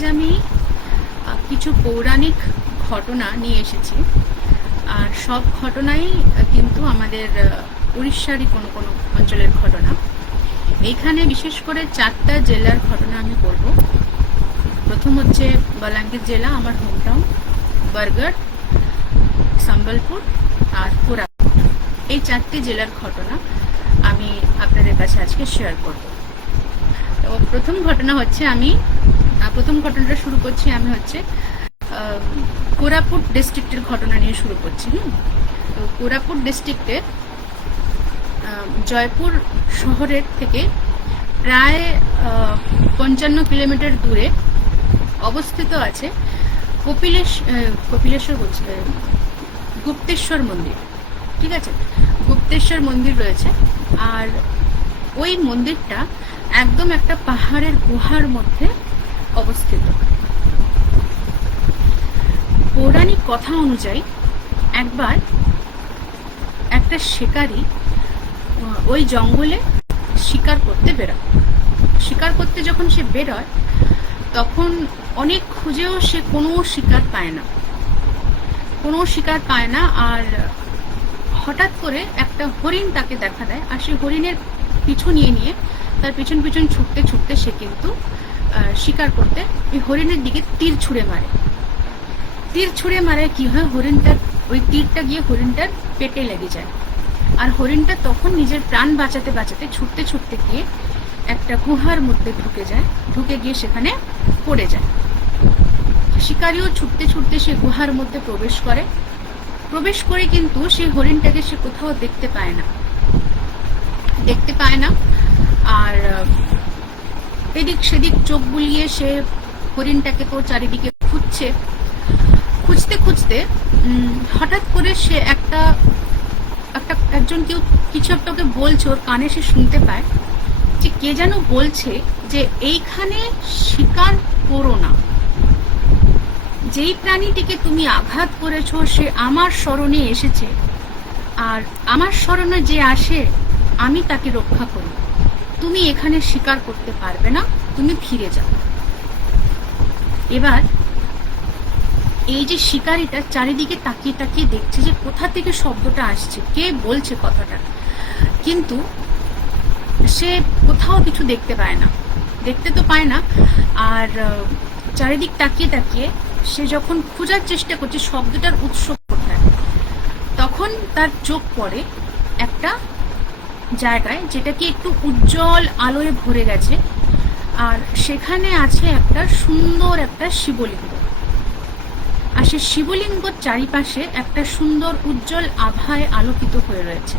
আজ আমি কিছু পৌরাণিক ঘটনা নিয়ে এসেছি। আর সব ঘটনাই কিন্তু আমাদের উড়িষ্যারই কোনো কোনো অঞ্চলের ঘটনা। এইখানে বিশেষ করে 4টা জেলার ঘটনা আমি বলবো। প্রথম হচ্ছে বলাঙ্গীর জেলা, আমার হোমটাউন, বরগড়, সম্বলপুর আর কোরাপুট। এই 4টি জেলার ঘটনা আমি আপনাদের কাছে আজকে শেয়ার করব। তো প্রথম ঘটনাটা শুরু করছি আমি হচ্ছে কোরাপুট ডিস্ট্রিক্টের ঘটনা নিয়ে শুরু করছি। তো কোরাপুট ডিস্ট্রিক্টে জয়পুর শহরের থেকে প্রায় 55 কিলোমিটার দূরে অবস্থিত আছে গুপ্তেশ্বর মন্দির। ঠিক আছে, গুপ্তেশ্বর মন্দির রয়েছে। আর ওই মন্দিরটা একদম একটা পাহাড়ের গুহার মধ্যে অবস্থিত। পৌরাণিক কথা অনুযায়ী একবার একটা শিকারী ওই জঙ্গলে শিকার করতে বেরোয়। শিকার করতে যখন সে বেরোয় তখন অনেক খুঁজেও সে কোনো শিকার পায় না। আর হঠাৎ করে একটা হরিণ তাকে দেখা দেয়। আর সেই হরিণের পিছু নিয়ে তার পিছন ছুটতে ছুটতে সে কিন্তু শিকার করতে ওই হরিণের দিকে তীর ছুঁড়ে মারে। কি হয়, ওই তীরটা গিয়ে হরিণটার পেটে লেগে যায়। আর হরিণটা তখন নিজের প্রাণ বাঁচাতে ছুটতে গিয়ে একটা গুহার মধ্যে ঢুকে গিয়ে সেখানে পড়ে যায়। শিকারীও ছুটতে সে গুহার মধ্যে প্রবেশ করে কিন্তু সেই হরিণটাকে সে কোথাও দেখতে পায় না। আর এদিক সেদিক চোখ বুলিয়ে সে হরিণটাকে তো চারিদিকে খুঁজতে হঠাৎ করে সে একজন কেউ কিছু একটা ওকে বলছে, ওর কানে সে শুনতে পায় যে কে যেন বলছে যে এইখানে শিকার করো না, যেই প্রাণীটিকে তুমি আঘাত করেছো সে আমার শরণে এসেছে, আর আমার শরণে যে আসে আমি তাকে রক্ষা করি। তুমি এখানে শিকার করতে পারবে না, তুমি ফিরে যাও। এবার এই যে শিকারীটা চারিদিকে তাকিয়ে দেখছে যে কোথা থেকে শব্দটা আসছে, কে বলছে কথাটা, কিন্তু সে কোথাও কিছু দেখতে তো পায় না। আর চারিদিক তাকিয়ে সে যখন খোঁজার চেষ্টা করছে শব্দটার উৎস কোথায়, তখন তার চোখ পড়ে একটা জায়গায় যেটা কি একটু উজ্জ্বল আলোয় ভরে গেছে। আর সেখানে আছে একটা সুন্দর একটা শিবলিঙ্গ। আর সে শিবলিঙ্গর চারিপাশে একটা সুন্দর উজ্জ্বল আভায় আলোকিত হয়ে রয়েছে।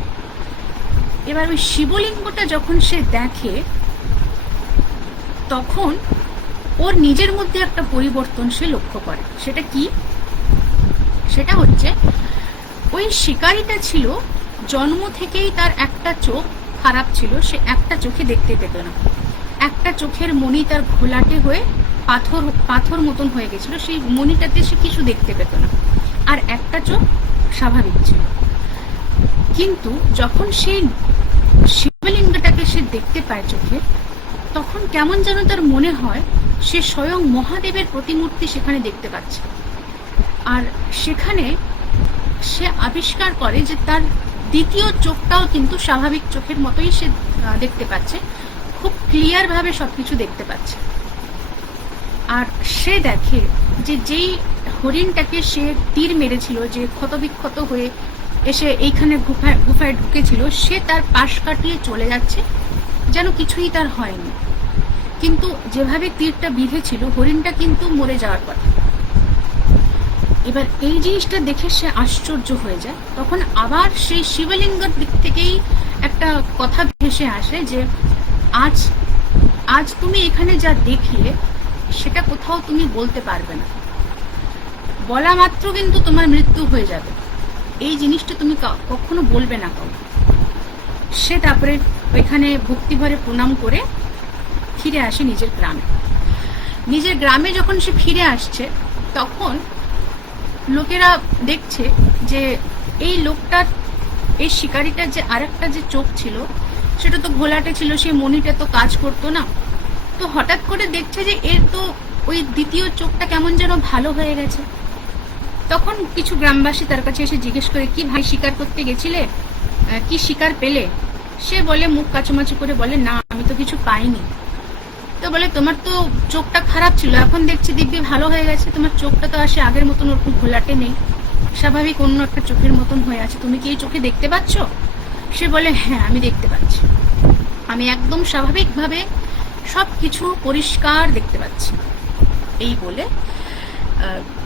এবার ওই শিবলিঙ্গটা যখন সে দেখে তখন ওর নিজের মধ্যে একটা পরিবর্তন সে লক্ষ্য করে। সেটা কি? সেটা হচ্ছে ওই শিকারীটা ছিল জন্ম থেকেই তার একটা চোখ খারাপ ছিল, সে একটা চোখে দেখতে পেত না। একটা চোখের মণি তার ঘোলাটে হয়ে পাথর মতন হয়ে গেছিল, সেই মণিটাতে সে কিছু দেখতে পেত না। আর একটা চোখ স্বাভাবিক ছিল। কিন্তু যখন সেই শিবলিঙ্গটাকে সে দেখতে পায় চোখে, তখন কেমন যেন তার মনে হয় সে স্বয়ং মহাদেবের প্রতিমূর্তি সেখানে দেখতে পাচ্ছে। আর সেখানে সে আবিষ্কার করে যে তার দ্বিতীয় চোখটাও কিন্তু স্বাভাবিক চোখের মতোই সে দেখতে পাচ্ছে, খুব ক্লিয়ার ভাবে সবকিছু দেখতে পাচ্ছে। আর সে দেখে যে যেই হরিণটাকে সে তীর মেরেছিল, যে ক্ষতবিক্ষত হয়ে এসে এইখানে গুফায় ঢুকেছিল, সে তার পাশ কাটিয়ে চলে যাচ্ছে, যেন কিছুই তার হয়নি। কিন্তু যেভাবে তীরটা বিঁধেছিল হরিণটা কিন্তু মরে যাওয়ার কথা। এবার এই জিনিসটা দেখে সে আশ্চর্য হয়ে যায়। তখন আবার সেই শিবলিঙ্গের দিক থেকেই একটা কথা ভেসে আসে যে আজ তুমি এখানে যা দেখলে সেটা কোথাও তুমি বলতে পারবে না, বলা মাত্র কিন্তু তোমার মৃত্যু হয়ে যাবে, এই জিনিসটা তুমি কখনো বলবে না কাউকে। সে তারপরে ওইখানে ভক্তিভরে প্রণাম করে ফিরে আসে নিজের গ্রামে। যখন সে ফিরে আসছে তখন লোকেরা দেখছে যে এই লোকটার, এই শিকারীটার যে আরেকটা যে চোখ ছিল সেটা তো ঘোলাটে ছিল, সেই মণিটা তো কাজ করতো না। তো হঠাৎ করে দেখছে যে এর তো ওই দ্বিতীয় চোখটা কেমন যেন ভালো হয়ে গেছে। তখন কিছু গ্রামবাসী তার কাছে এসে জিজ্ঞেস করে, কি ভাই শিকার করতে গেছিলে, কি শিকার পেলে? সে বলে, মুখ কাচুমাচু করে বলে, না আমি তো কিছু পাইনি। তো বলে, তোমার তো চোখটা খারাপ ছিল, এখন দেখছি দিব্যি ভালো হয়ে গেছে, তোমার চোখটা তো আসে আগের মতন ওরকম ঘোলাটে নেই, স্বাভাবিক অন্য একটা চোখের মতন হয়ে আছে, তুমি কি এই চোখে দেখতে পাচ্ছ? সে বলে, হ্যাঁ আমি দেখতে পাচ্ছি, আমি একদম স্বাভাবিকভাবে সব কিছু পরিষ্কার দেখতে পাচ্ছি। এই বলে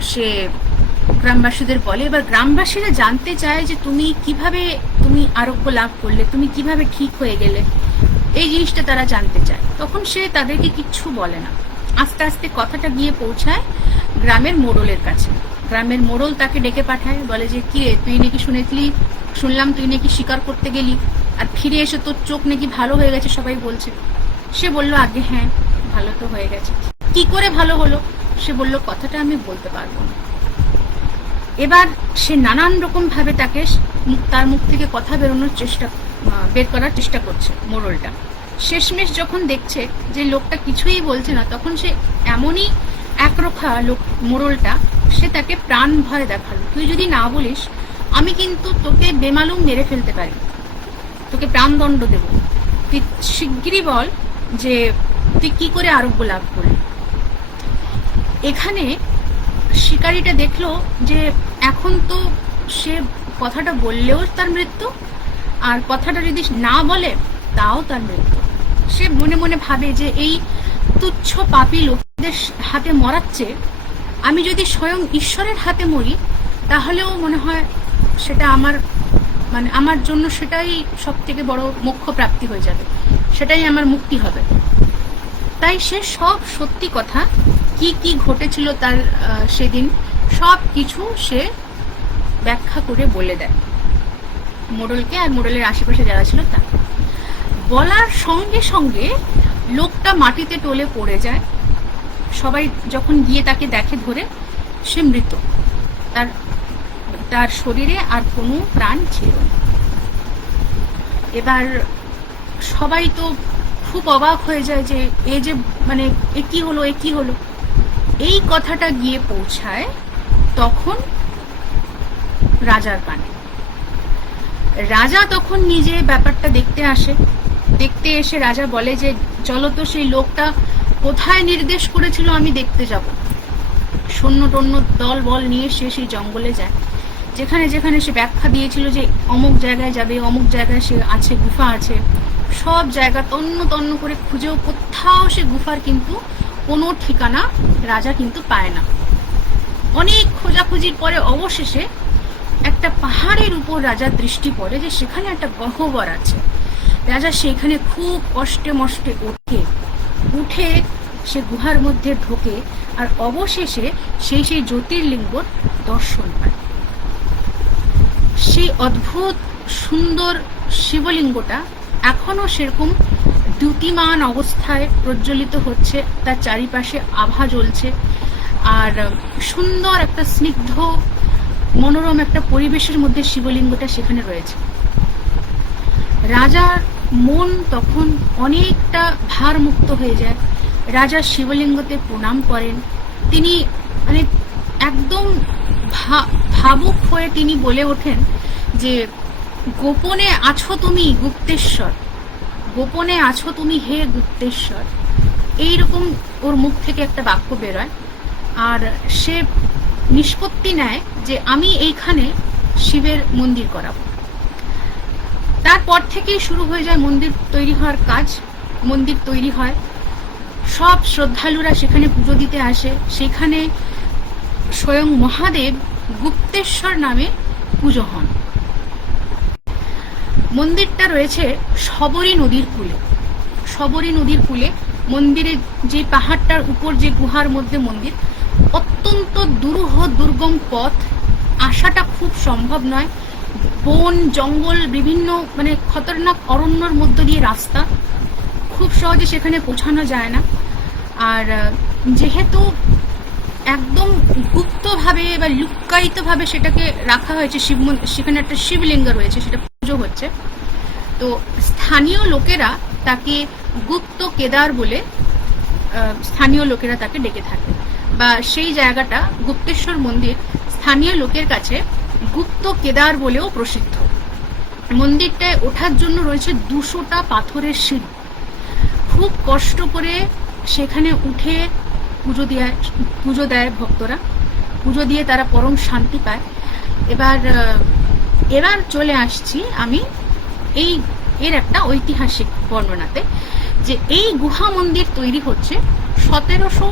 সে গ্রামবাসীদের বলে। এবার গ্রামবাসীরা জানতে চায় যে তুমি আরোগ্য লাভ করলে, তুমি কিভাবে ঠিক হয়ে গেলে, এই জিনিসটা তারা জানতে চায়। তখন সে তাদেরকে কিচ্ছু বলে না। আস্তে আস্তে কথাটা গিয়ে পৌঁছায় গ্রামের মোড়লের কাছে। গ্রামের মোড়ল তাকে ডেকে পাঠায়, বলে যে, কি রে, তুই নাকি শুনলাম তুই নাকি শিকার করতে গেলি, আর ফিরে এসে তোর চোখ নাকি ভালো হয়ে গেছে সবাই বলছে। সে বলল, আগে হ্যাঁ ভালো তো হয়ে গেছে। কি করে ভালো হলো? সে বলল, কথাটা আমি বলতে পারবো না। এবার সে নানান রকম ভাবে তাকে তার মুখ থেকে কথা বের করার চেষ্টা করছে মোড়লটা। শেষমেশ যখন দেখছে যে লোকটা কিছুই বলছে না, তখন সে এমনই একরোখা মোড়লটা, সে তাকে প্রাণ ভয় দেখালো, তুই যদি না বলিস আমি কিন্তু তোকে বেমালুম মেরে ফেলতে পারি, তোকে প্রাণদণ্ড দেব, তুই শিগগিরই বল যে তুই কি করে আরোগ্য লাভ করলি। এখানে শিকারীটা দেখলো যে এখন তো সে কথাটা বললেও তার মৃত্যু, আর কথাটা যদি না বলে তাও তার মৃত্যু। সে মনে মনে ভাবে যে এই তুচ্ছ পাপী লোকদের হাতে মরাচ্ছে, আমি যদি স্বয়ং ঈশ্বরের হাতে মরি তাহলেও মনে হয় সেটা আমার জন্য সেটাই সব থেকে বড় মোক্ষ প্রাপ্তি হয়ে যাবে, সেটাই আমার মুক্তি হবে। তাই সে সব সত্যি কথা, কি কি ঘটেছিল তার সেদিন, সব কিছু সে ব্যাখ্যা করে বলে দেয় মোড়লকে আর মোড়লের আশেপাশে যারা ছিল তা। বলার সঙ্গে সঙ্গে লোকটা মাটিতে টলে পড়ে যায়। সবাই যখন গিয়ে তাকে দেখে ধরে, সে মৃত, তার শরীরে আর কোনো প্রাণ ছিল না। এবার সবাই তো খুব অবাক হয়ে যায় যে এ কি হলো। এই কথাটা গিয়ে পৌঁছায় তখন রাজার কানে। রাজা তখন নিজে ব্যাপারটা দেখতে এসে রাজা বলে যে, চলো তো সেই লোকটা কোথায় নির্দেশ করেছিল আমি দেখতে যাব। সৈন্য টন্য দল বল নিয়ে সে সেই জঙ্গলে যায়, যেখানে যেখানে সে ব্যাখ্যা দিয়েছিল যে অমুক জায়গায় যাবে, অমুক জায়গায় সে আছে, গুফা আছে, সব জায়গা তন্ন তন্ন করে খুঁজেও কোথাও সে গুফার কিন্তু কোনো ঠিকানা রাজা কিন্তু পায় না। অনেক খোঁজাখুঁজির পরে অবশেষে একটা পাহাড়ের উপর রাজার দৃষ্টি পড়ে যে সেখানে একটা গহ্বর আছে। রাজা সেখানে খুব কষ্টে মষ্টে উঠে সে গুহার মধ্যে ঢোকে, আর অবশেষে সেই জ্যোতির্লিঙ্গর দর্শন পায়। সেই অদ্ভুত সুন্দর শিবলিঙ্গটা এখনো সেরকম দ্যুতিমান অবস্থায় প্রজ্বলিত হচ্ছে, তার চারিপাশে আভা জ্বলছে, আর সুন্দর একটা স্নিগ্ধ মনোরম একটা পরিবেশের মধ্যে শিবলিঙ্গটা সেখানে রয়েছে। রাজার মন তখন অনেকটা ভারমুক্ত হয়ে যায়। রাজা শিবলিঙ্গতে প্রণাম করেন। তিনি একদম ভাবুক হয়ে তিনি বলে ওঠেন যে, গোপনে আছো তুমি গুপ্তেশ্বর, গোপনে আছো তুমি হে গুপ্তেশ্বর। এইরকম ওর মুখ থেকে একটা বাক্য বেরোয়, আর সে নিষ্পত্তি নেয় যে আমি এইখানে শিবের মন্দির করাবো। তারপর থেকেই শুরু হয়ে যায় মন্দির তৈরি হওয়ার কাজ। মন্দির তৈরি হয়, সব শ্রদ্ধালুরা সেখানে পুজো দিতে আসে। সেখানে স্বয়ং মহাদেব গুপ্তেশ্বর নামে পুজো হন। মন্দিরটা রয়েছে শবরী নদীর কূলে। শবরী নদীর কূলে মন্দিরের যে পাহাড়টার উপর যে গুহার মধ্যে মন্দির, অত্যন্ত দুরূহ দুর্গম পথ, আসাটা খুব সম্ভব নয়। বন জঙ্গল বিভিন্ন খতরনাক অরণ্যর মধ্য দিয়ে রাস্তা, খুব সহজে সেখানে পৌঁছানো যায় না। আর যেহেতু একদম গুপ্তভাবে বা লুক্কায়িতভাবে সেটাকে রাখা হয়েছে, সেখানে একটা শিবলিঙ্গ রয়েছে, সেটা পুজো হচ্ছে, তো স্থানীয় লোকেরা তাকে গুপ্ত কেদার বলে স্থানীয় লোকেরা তাকে ডেকে থাকে, বা সেই জায়গাটা গুপ্তেশ্বর মন্দির স্থানীয় লোকের কাছে গুপ্ত কেদার বলেও প্রসিদ্ধ। মন্দিরটায় ওঠার জন্য রয়েছে 200টা পাথরের সিঁড়ি। খুব কষ্ট করে সেখানে উঠে পুজো দেয় ভক্তরা, পুজো দিয়ে তারা পরম শান্তি পায়। এবার চলে আসছি আমি এর একটা ঐতিহাসিক বর্ণনাতে, যে এই গুহা মন্দির তৈরি হচ্ছে 1700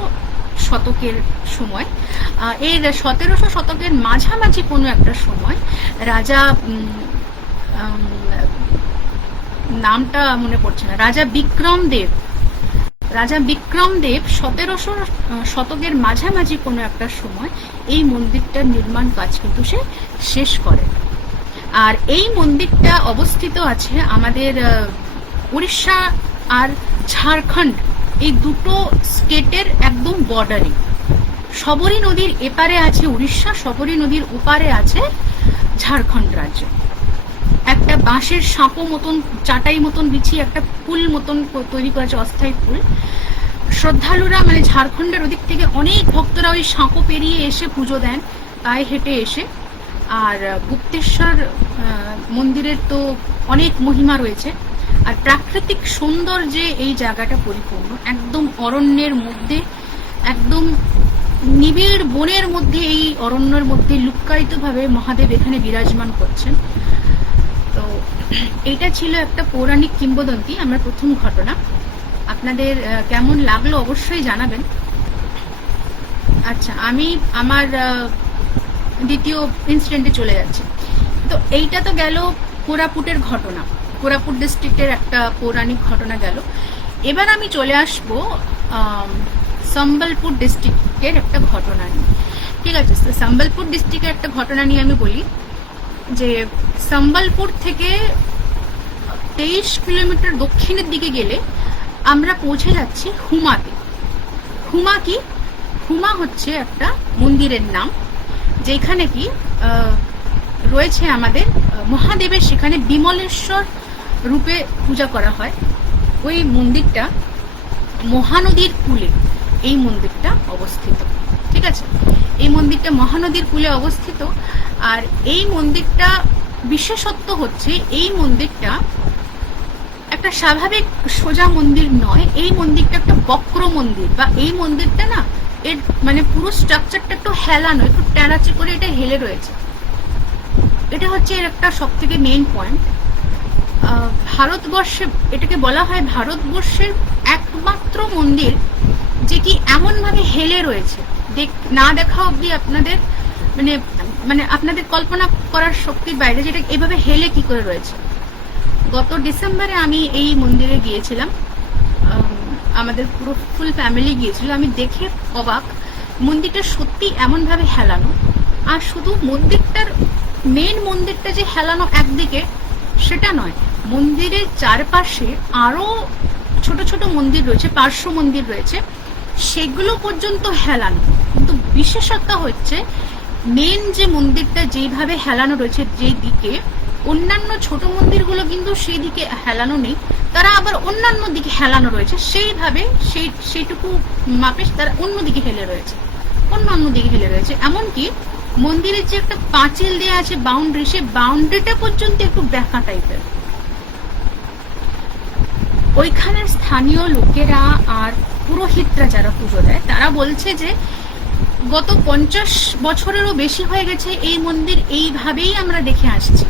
শতকের সময়। এর 1700 শতকের মাঝামাঝি কোনো একটা সময় রাজা, নামটা মনে পড়ছে না, রাজা বিক্রম দেব 1700 শতকের মাঝামাঝি কোনো একটা সময় এই মন্দিরটার নির্মাণ কাজ কিন্তু সে শেষ করে। আর এই মন্দিরটা অবস্থিত আছে আমাদের উড়িষ্যা আর ঝাড়খণ্ড, এই দুটো স্টেটের একদম বর্ডারে। শবরী নদীর এপারে আছে উড়িষ্যা, শবরী নদীর ওপারে আছে ঝাড়খণ্ড রাজ্য। একটা বাঁশের সাঁপো মতন, চাটাই মতন বিছিয়ে একটা পুল মতন তৈরি করেছে, অস্থায়ী পুল। শ্রদ্ধালুরা মানে ঝাড়খণ্ডের ওদিক থেকে অনেক ভক্তরা ওই সাঁপো পেরিয়ে এসে পুজো দেন পায়ে হেঁটে এসে। আর গুপ্তেশ্বর মন্দিরের তো অনেক মহিমা রয়েছে, আর প্রাকৃতিক সৌন্দর্যে এই জায়গাটা পরিপূর্ণ। একদম অরণ্যের মধ্যে, একদম নিবিড় বনের মধ্যে, এই অরণ্যের মধ্যে লুক্কায়িতভাবে মহাদেব এখানে বিরাজমান করছেন। তো এইটা ছিল একটা পৌরাণিক কিংবদন্তি, আমার প্রথম ঘটনা। আপনাদের কেমন লাগলো অবশ্যই জানাবেন। আচ্ছা, আমি আমার দ্বিতীয় ইনসিডেন্টে চলে যাচ্ছি। তো এইটা তো গেল কোরাপুটের ঘটনা, কোরাপুট ডিস্ট্রিক্টের একটা পৌরাণিক ঘটনা গেল। এবার আমি চলে আসব সম্বলপুর ডিস্ট্রিক্টের একটা ঘটনা নিয়ে। ঠিক আছে, সম্বলপুর ডিস্ট্রিক্টের একটা ঘটনা নিয়ে আমি বলি যে সম্বলপুর থেকে 23 কিলোমিটার দক্ষিণের দিকে গেলে আমরা পৌঁছে যাচ্ছি হুমাতে। হুমা কি? হুমা হচ্ছে একটা মন্দিরের নাম, যেখানে কি রয়েছে আমাদের মহাদেবের, সেখানে বিমলেশ্বর রূপে পূজা করা হয়। ওই মন্দিরটা মহানদীর কূলে এই মন্দিরটা অবস্থিত। ঠিক আছে, এই মন্দিরটা মহানদীর কূলে অবস্থিত। আর এই মন্দিরটা বিশেষত্ব হচ্ছে, এই মন্দিরটা একটা স্বাভাবিক সোজা মন্দির নয়, এই মন্দিরটা একটা বক্র মন্দির। বা এই মন্দিরটা না, এর মানে পুরো স্ট্রাকচারটা একটু হেলানো, একটু ট্যাড়াচে করে এটা হেলে রয়েছে। এটা হচ্ছে এর একটা সব থেকে মেইন পয়েন্ট। ভারতবর্ষে এটাকে বলা হয় ভারতবর্ষের একমাত্র মন্দির যেটি এমন ভাবে হেলে রয়েছে, না দেখা অবধি আপনাদের মানে মানে আপনাদের কল্পনা করার শক্তির বাইরে, যেটা এভাবে হেলে কি করে রয়েছে। গত ডিসেম্বরে আমি এই মন্দিরে গিয়েছিলাম, আমাদের পুরো ফুল ফ্যামিলি গিয়েছিল। আমি দেখে অবাক, মন্দিরটা সত্যি এমন ভাবে হেলানো। আর শুধু মন্দিরটার মেন মন্দিরটা যে হেলানো একদিকে সেটা নয়, মন্দিরের চারপাশে আরো ছোট ছোট মন্দির রয়েছে, পার্শ্ব মন্দির রয়েছে, সেগুলো পর্যন্ত হেলানো। কিন্তু বিশেষত্ব হচ্ছে মেন যে মন্দিরটা যেইভাবে হেলানো রয়েছে, যেই দিকে অন্যান্য ছোট মন্দিরগুলো কিন্তু সেই দিকে হেলানো নেই, তারা আবার অন্যান্য দিকে হেলানো রয়েছে, সেইভাবে সেইটুকু মাপে তারা অন্যদিকে হেলে রয়েছে, অন্য দিকে হেলে রয়েছে। এমনকি মন্দিরের যে একটা পাঁচিল দেওয়া আছে বাউন্ডারি, সেই বাউন্ডারিটা পর্যন্ত একটু ব্যাকা টাইপের। ওইখানের স্থানীয় লোকেরা আর পুরোহিতরা যারা পুজো দেয়, তারা বলছে যে গত 50 বছরেরও বেশি হয়ে গেছে এই মন্দির এইভাবেই আমরা দেখে আসছি,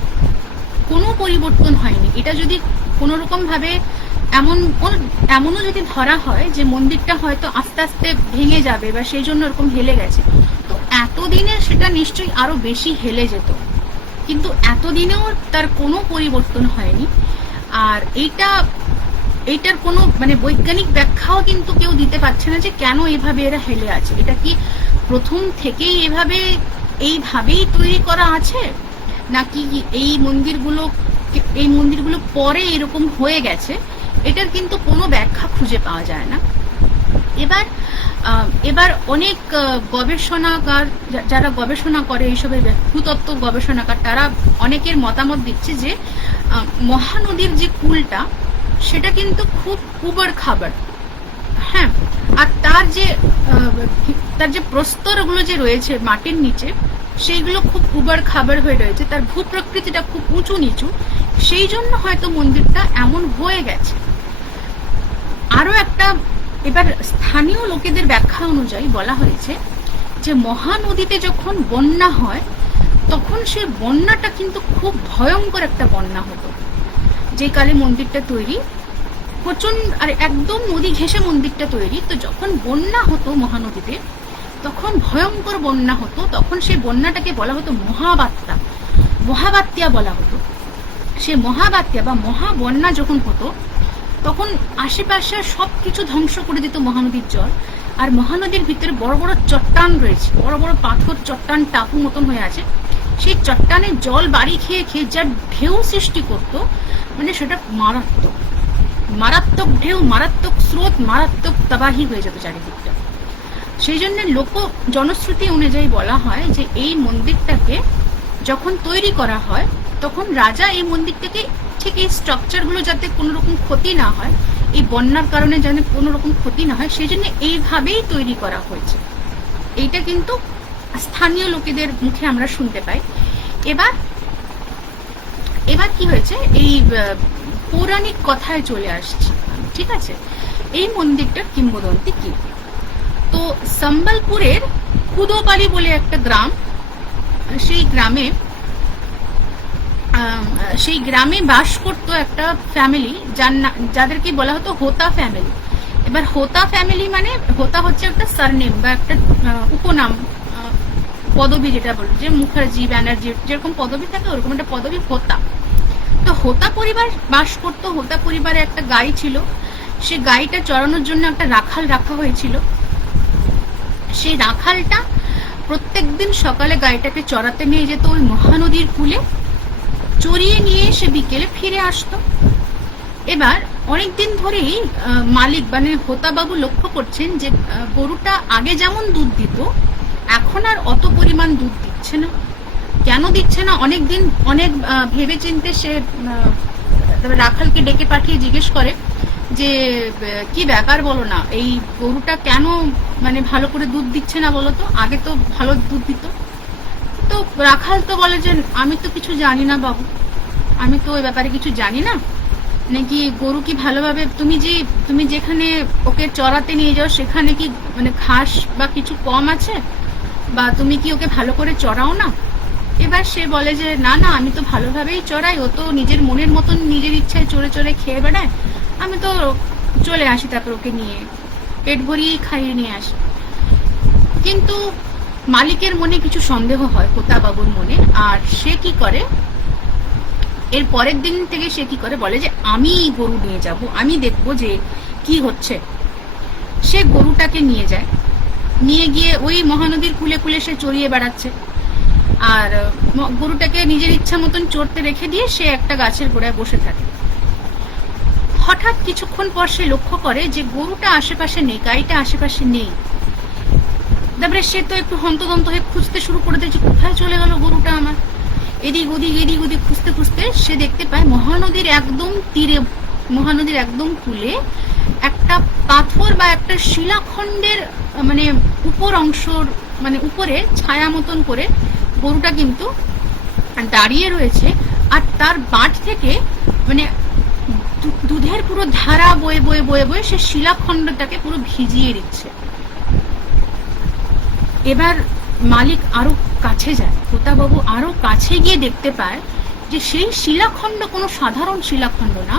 কোনো পরিবর্তন হয়নি। এটা যদি কোনো রকম ভাবে এমনও যদি ধরা হয় যে মন্দিরটা হয়তো আস্তে আস্তে ভেঙে যাবে বা সেই জন্য এরকম হেলে গেছে, তো এতদিনে সেটা নিশ্চয়ই আরো বেশি হেলে যেত, কিন্তু এতদিনেও তার কোনো পরিবর্তন হয়নি। আর এইটার কোনো মানে বৈজ্ঞানিক ব্যাখ্যাও কিন্তু কেউ দিতে পারছে না যে কেন এভাবে এরা হেলে আছে। এটা কি প্রথম থেকেই এইভাবেই তৈরি করা আছে, নাকি এই মন্দিরগুলো পরে এরকম হয়ে গেছে, এটার কিন্তু কোনো ব্যাখ্যা খুঁজে পাওয়া যায় না। এবার অনেক গবেষণাগার, যারা গবেষণা করে এইসবের ভূতত্ত্ব গবেষণাগার, তারা অনেকের মতামত দিচ্ছে যে মহানদীর যে কূলটা সেটা কিন্তু খুব উবড় খাবার, হ্যাঁ, আর তার যে প্রস্তরগুলো যে রয়েছে মাটির নিচে, সেইগুলো খুব উবড় খাবার হয়ে রয়েছে, তার ভূপ্রকৃতিটা খুব উঁচু নিচু, সেই জন্য হয়তো মন্দিরটা এমন হয়ে গেছে। আরো একটা, এবার স্থানীয় লোকেদের ব্যাখ্যা অনুযায়ী বলা হয়েছে যে মহানদীতে যখন বন্যা হয় তখন সেই বন্যাটা কিন্তু খুব ভয়ঙ্কর একটা বন্যা হতো। যে কালে মন্দিরটা তৈরি, প্রচন্ড, আর একদম নদী ঘেঁষে মন্দিরটা তৈরি, তো যখন বন্যা হতো মহানদীতে তখন ভয়ঙ্কর বন্যা হতো, তখন সেই বন্যাটাকে বলা হতো মহাবাত্যা, মহাবাত্যা বলা হতো। সে মহাবাত্যা বা মহাবন্যা যখন হতো তখন আশেপাশে সবকিছু ধ্বংস করে দিত মহানদীর জল। আর মহানদীর ভিতরে বড় বড় চট্টান রয়েছে, বড় বড় পাথর চট্টান টাপু মতন হয়ে আছে, সেই চট্টানের জল বাড়ি খেয়ে খেয়ে যা ঢেউ সৃষ্টি করতো, মানে সেটা মারাত্মক, মারাত্মক ঢেউ, মারাত্মক স্রোত, মারাত্মক তবাহি হয়ে যেত চারিদিকটা। সেই জন্য জনশ্রুতি অনুযায়ী বলা হয় যে এই মন্দিরটাকে যখন তৈরি করা হয় তখন রাজা এই মন্দিরটাকে ঠিক এই স্ট্রাকচারগুলো যাতে কোনো রকম ক্ষতি না হয়, এই বন্যার কারণে যেন কোনো রকম ক্ষতি না হয়, সেই জন্য এইভাবেই তৈরি করা হয়েছে। এইটা কিন্তু স্থানীয় লোকেদের মুখে আমরা শুনতে পাই। এবার কি হয়েছে, এই পৌরাণিক কথায় চলে আসছে, ঠিক আছে। এই মন্দিরটার কিংবদন্তি কি? তো সম্বলপুরের কুদোপালি বলে একটা গ্রাম, সেই গ্রামে বাস করতো একটা ফ্যামিলি যাদেরকে বলা হতো হোতা ফ্যামিলি। এবার হোতা ফ্যামিলি মানে, হোতা হচ্ছে একটা সারনেম বা একটা উপনাম, পদবী, যেটা বলে যে মুখার্জি, ব্যানার্জি যেরকম পদবী থাকে ওরকম একটা পদবী হোতা। তো হোতা পরিবার বাস করতো। হোতা পরিবারে একটা গাই ছিল, সে গাইটা চড়ানোর জন্য একটা রাখাল রাখা হয়েছিল। সেই রাখালটা প্রত্যেকদিন সকালে গাইটাকে চড়াতে নিয়ে যেত ওই মহানদীর কূলে, চড়িয়ে নিয়ে সে বিকেলে ফিরে আসতো। এবার অনেকদিন ধরেই মালিক মানে হোতাবাবু লক্ষ্য করছেন যে গরুটা আগে যেমন দুধ দিত এখন আর অত পরিমাণ দুধ দিচ্ছে না। কেন দিচ্ছে না? অনেক ভেবে চিন্তে সে রাখালকে ডেকে পাঠিয়ে জিজ্ঞেস করে যে কি ব্যাপার বলো না, এই গরুটা কেন মানে ভালো করে দুধ দিচ্ছে না বলো তো, আগে তো ভালো দুধ দিত। তো রাখাল তো বলে যে আমি তো কিছু জানি না বাবু, আমি তো ওই ব্যাপারে কিছু জানি না, নাকি গরু কি ভালোভাবে তুমি যেখানে ওকে চড়াতে নিয়ে যাও সেখানে কি মানে ঘাস বা কিছু কম আছে, বা তুমি কি ওকে ভালো করে চড়াও না? এবার সে বলে যে না না, আমি তো ভালোভাবেই চড়াই, ও তো নিজের মনের মতন নিজের ইচ্ছায় চড়ে চড়ে খেয়ে বেড়ায়, আমি তো চলে আসি, তারপর ওকে নিয়ে পেট ভরিয়ে খাইয়ে নিয়ে আসি। কিন্তু মালিকের মনে কিছু সন্দেহ হয় হোতা বাবুর মনে, আর সে কি করে, এর পরের দিন থেকে সে কি করে, বলে যে আমি গরু নিয়ে যাব, আমি দেখবো যে কি হচ্ছে। সে গরুটাকে নিয়ে যায়, নিয়ে গিয়ে ওই মহানদীর কূলে কূলে সে চড়িয়ে বেড়াচ্ছে, আর গরুটাকে নিজের ইচ্ছা মতন চড়তে রেখে দিয়ে সে একটা গাছের গোড়ায় বসে থাকে। হঠাৎ কিছুক্ষণ পর সে লক্ষ্য করে যে গরুটা আশেপাশে নেই, গাইটা আশেপাশে নেই। তারপরে সে তো একটু হন্তদন্ত হয়ে খুঁজতে শুরু করে দিয়েছে, কোথায় চলে গেল গরুটা আমার। এদিক ওদিক খুঁজতে খুঁজতে সে দেখতে পায় মহানদীর একদম তীরে, মহানদীর একদম কূলে একটা পাথর বা একটা শিলাখণ্ডের মানে উপর অংশর মানে উপরে ছায়া মতন করে গরুটা কিন্তু দাঁড়িয়ে রয়েছে, আর তার বাঁট থেকে মানে দুধের পুরো ধারা বয়ে বয়ে বয়ে বয়ে সে শিলাখণ্ডটাকে পুরো ভিজিয়ে দিচ্ছে। এবার মালিক আরো কাছে যায়, হোতাবাবু আরো কাছে গিয়ে দেখতে পায় যে সেই শিলাখণ্ড কোনো সাধারণ শিলাখণ্ড না,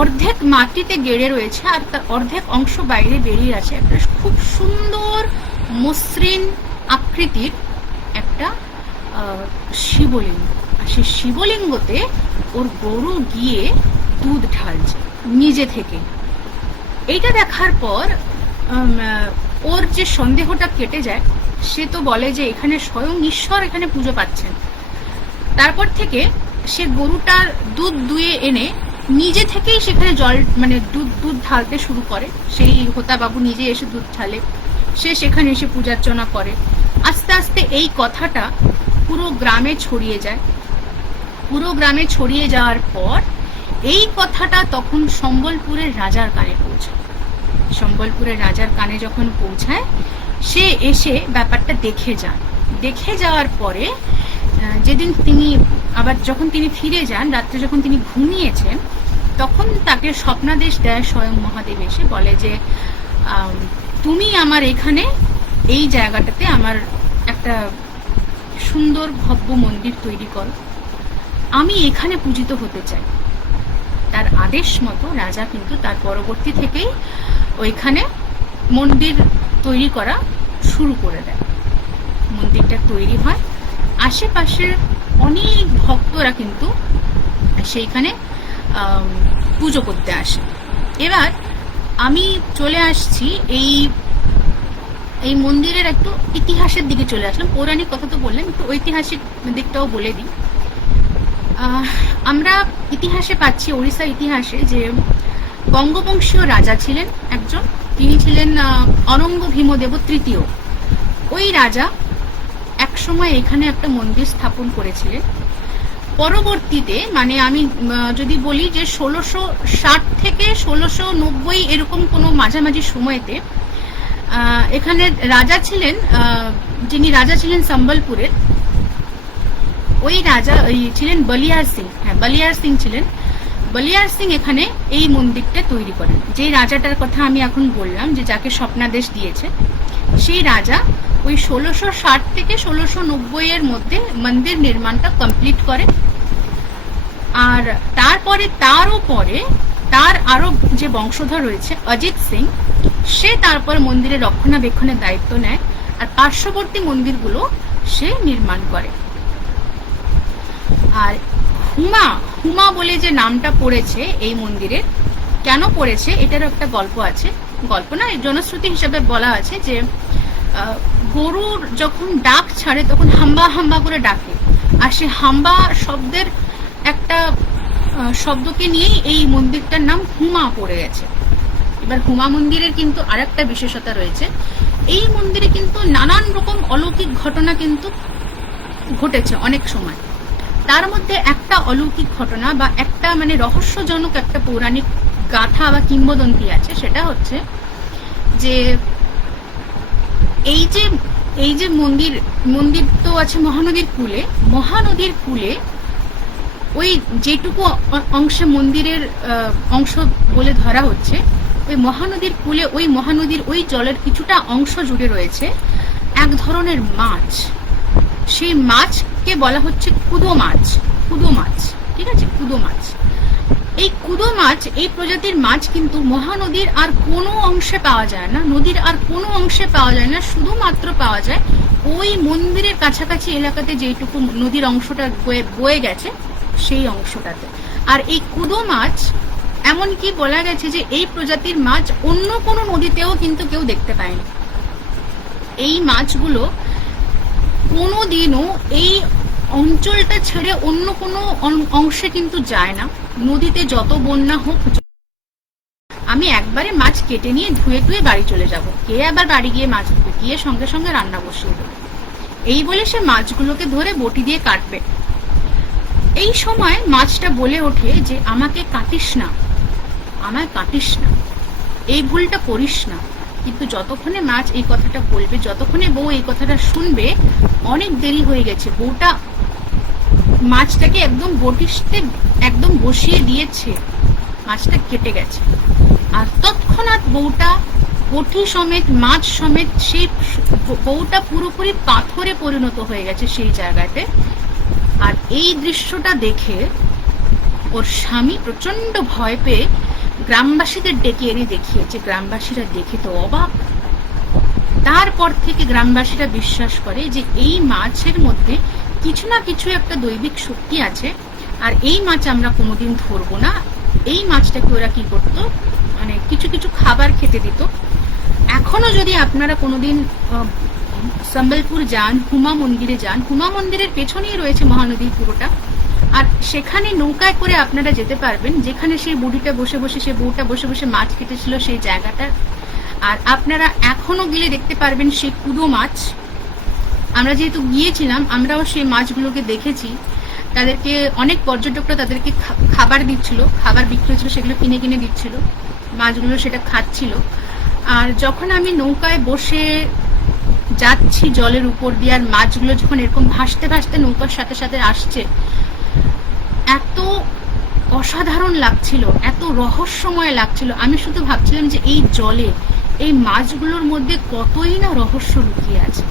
অর্ধেক মাটিতে গেড়ে রয়েছে আর তার অর্ধেক অংশ বাইরে বেরিয়ে আছে একটা খুব সুন্দর মসৃণ আকৃতির একটা শিবলিঙ্গ। আর সেই শিবলিঙ্গতে ওর গরু গিয়ে দুধ ঢালছে নিজে থেকে। এইটা দেখার পর ওর যে সন্দেহটা কেটে যায়, সে তো বলে যে এখানে স্বয়ং ঈশ্বর এখানে পুজো পাচ্ছেন। তারপর থেকে সে গরুটার দুধ দুয়ে এনে নিজে থেকেই সেখানে জল মানে দুধ ঢালতে শুরু করে। সেই হোতাবাবু নিজে এসে দুধ ঢালে, সে সেখানে এসে পূজার্চনা করে। আস্তে আস্তে এই কথাটা পুরো গ্রামে ছড়িয়ে যায়। পুরো গ্রামে ছড়িয়ে যাওয়ার পর এই কথাটা তখন সম্বলপুরের রাজার কানে পৌঁছায়। সম্বলপুরের রাজার কানে যখন পৌঁছায়, সে এসে ব্যাপারটা দেখে যান। দেখে যাওয়ার পরে যেদিন তিনি আবার যখন তিনি ফিরে যান, রাত্রে যখন তিনি ঘুমিয়েছেন, তখন তাকে স্বপ্নাদেশ দেয় স্বয়ং মহাদেব, এসে বলে যে তুমি আমার এখানে এই জায়গাটাতে আমার একটা সুন্দর ভব্য মন্দির তৈরি করো, আমি এখানে পূজিত হতে চাই। তার আদেশ মতো রাজা কিন্তু তার পরবর্তী থেকেই ওইখানে মন্দির তৈরি করা শুরু করে দেয়। মন্দিরটা তৈরি হয়, আশেপাশের অনেক ভক্তরা কিন্তু সেইখানে পুজো করতে আসে। এবার আমি চলে আসছি এই এই মন্দিরের একটু ইতিহাসের দিকে চলে আসলাম। পৌরাণিক কথা তো বললাম, একটু ঐতিহাসিক দিকটাও বলে দিই। আমরা ইতিহাসে পাচ্ছি, ওড়িশা ইতিহাসে, যে বঙ্গবংশীয় রাজা ছিলেন একজন, তিনি ছিলেন অনঙ্গ ভীমদেব তৃতীয়। ওই রাজা একসময় এখানে একটা মন্দির স্থাপন করেছিলেন। পরবর্তীতে মানে আমি যদি বলি যে 1660 থেকে 1690 এরকম কোনো মাঝামাঝি সময়তে এখানে রাজা ছিলেন, যিনি রাজা ছিলেন সম্বলপুরের, ওই রাজা ছিলেন বলিয়ার সিং। হ্যাঁ, বলিয়ার সিং ছিলেন। বলিয়ার সিং এখানে এই মন্দিরটা তৈরি করেন। যে রাজাটার কথা আমি এখন বললাম, যে যাকে স্বপ্নাদেশ দিয়েছে, সেই রাজা ওই 1660 থেকে 1690 এর মধ্যে মন্দির নির্মাণটা কমপ্লিট করে। আর তারপরে তার আরো যে বংশধর রয়েছে অজিত সিং, সে তারপর মন্দিরের রক্ষণাবেক্ষণের দায়িত্ব নেয় আর পার্শ্ববর্তী মন্দিরগুলো সে নির্মাণ করে। আর হুমা বলে যে নামটা পড়েছে এই মন্দিরের, কেন পড়েছে এটারও একটা গল্প আছে। গল্প না, জনশ্রুতি হিসেবে বলা আছে যে গরুর যখন ডাক ছাড়ে তখন হাম্বা হাম্বা করে ডাকে, আর সে হাম্বা শব্দের একটা শব্দকে নিয়েই এই মন্দিরটার নাম হুমা পড়ে গেছে। এবার হুমা মন্দিরের কিন্তু আরেকটা বিশেষতা রয়েছে, এই মন্দিরে কিন্তু নানান রকম অলৌকিক ঘটনা কিন্তু ঘটেছে অনেক সময়। তার মধ্যে একটা অলৌকিক ঘটনা বা একটা মানে রহস্যজনক একটা পৌরাণিক গাথা বা কিংবদন্তি আছে। সেটা হচ্ছে যে এই যে মন্দির তো আছে মহানদীর কূলে ওই যেটুকু অংশে মন্দিরের অংশ বলে ধরা হচ্ছে, ওই মহানদীর কূলে ওই মহানদীর ওই জলের কিছুটা অংশ জুড়ে রয়েছে এক ধরনের মাছ। সেই মাছকে বলা হচ্ছে কুদো মাছ। ঠিক আছে, কুদো মাছ। এই কুদো মাছ, এই প্রজাতির মাছ কিন্তু মহানদীর আর কোনো অংশে পাওয়া যায় না, নদীর আর কোনো অংশে পাওয়া যায় না, শুধুমাত্র পাওয়া যায় ওই মন্দিরের কাছাকাছি এলাকাতে যেটুকু নদীর অংশটা বয়ে গেছে সেই অংশটাতে। আর এই কুদো মাছ এমনকি বলা গেছে যে এই প্রজাতির মাছ অন্য কোনো নদীতেও কিন্তু কেউ দেখতে পায়নি। এই মাছগুলো কোনোদিনও এই অঞ্চলটা ছেড়ে অন্য কোনো অংশে কিন্তু যায় না, নদীতে যত বন্যা হোক। আমি একবারে মাছ কেটে নিয়ে ধুয়ে বাড়ি চলে যাব, কে আবার বাড়ি গিয়ে মাছ ধুবে, গিয়ে সঙ্গে সঙ্গে রান্না বসিয়ে দেবে, এই বলে সে মাছগুলোকে ধরে বটি দিয়ে কাটবে। এই সময় মাছটা বলে ওঠে যে আমাকে কাটিস না, আমায় কাটিস না, এই ভুলটা করিস না। কিন্তু যতক্ষণে মাছ এই কথাটা বলবে, যতক্ষণে বউ এই কথাটা শুনবে, অনেক দেরি হয়ে গেছে। বউটা মাছটাকে একদম বটিতে একদম বসিয়ে দিয়েছে, মাছটা কেটে গেছে। আর তৎক্ষণাৎ বউটা বটি সমেত মাছ সমেত সেই বউটা পুরোপুরি পাথরে পরিণত হয়ে গেছে সেই জায়গাতে। আর এই দৃশ্যটা দেখে ওর স্বামী প্রচন্ড ভয় পেয়ে গ্রামবাসীদের ডেকে এনে দেখিয়েছে। গ্রামবাসীরা দেখে তো অবাক। তারপর থেকে গ্রামবাসীরা বিশ্বাস করে যে এই মাছের মধ্যে কিছু না কিছু একটা দৈবিক শক্তি আছে, আর এই মাছ আমরা কোনোদিন ধরবো না। এই মাছটাকে ওরা কি করতো, মানে কিছু কিছু খাবার খেতে দিত। এখনো যদি আপনারা কোনোদিন সম্বলপুর যান, হুমা মন্দিরে যান, হুমা মন্দিরের পেছনেই রয়েছে মহানদী পুরোটা, আর সেখানে নৌকায় করে আপনারা যেতে পারবেন, যেখানে সেই বুড়িটা বসে বসে, সে বউটা বসে বসে মাছ কেটেছিল সেই জায়গাটা। আর আপনারা এখনো গেলে দেখতে পারবেন সেই কুদো মাছ। আমরা যেহেতু গিয়েছিলাম, আমরাও সেই মাছগুলোকে দেখেছি। তাদেরকে অনেক পর্যটকরা তাদেরকে খাবার দিচ্ছিল, খাবার বিক্রি হচ্ছিল, সেগুলো কিনে কিনে দিচ্ছিল। মাছগুলো সেটা খাচ্ছিল। আর যখন আমি নৌকায় বসে যাচ্ছি জলের উপর দিয়ে, আর মাছগুলো যখন এরকম ভাসতে ভাসতে নৌকার সাথে সাথে আসছে, এত অসাধারণ লাগছিল, এত রহস্যময় লাগছিল। আমি শুধু ভাবছিলাম যে এই জলে এই মাছগুলোর মধ্যে কতই না রহস্য লুকিয়ে আছে।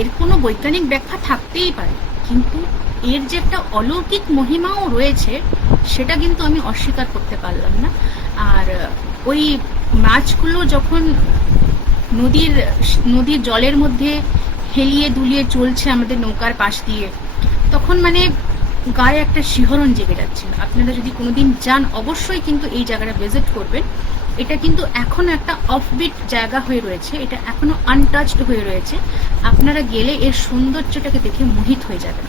এর কোনো বৈজ্ঞানিক ব্যাখ্যা থাকতেই পারে, কিন্তু এর যে একটা অলৌকিক মহিমাও রয়েছে সেটা কিন্তু আমি অস্বীকার করতে পারলাম না। আর ওই মাছগুলো যখন নদীর জলের মধ্যে হেলিয়ে দুলিয়ে চলছে আমাদের নৌকার পাশ দিয়ে, তখন মানে গায়ে একটা শিহরণ জেগে যাচ্ছিল। আপনারা যদি কোনোদিন যান অবশ্যই কিন্তু এই জায়গাটা ভিজিট করবেন। এটা কিন্তু এখনো একটা অফবিট জায়গা হয়ে রয়েছে, এটা এখনো আনটাচড হয়ে রয়েছে। আপনারা গেলে এর সৌন্দর্যটাকে দেখে মোহিত হয়ে যাবেন,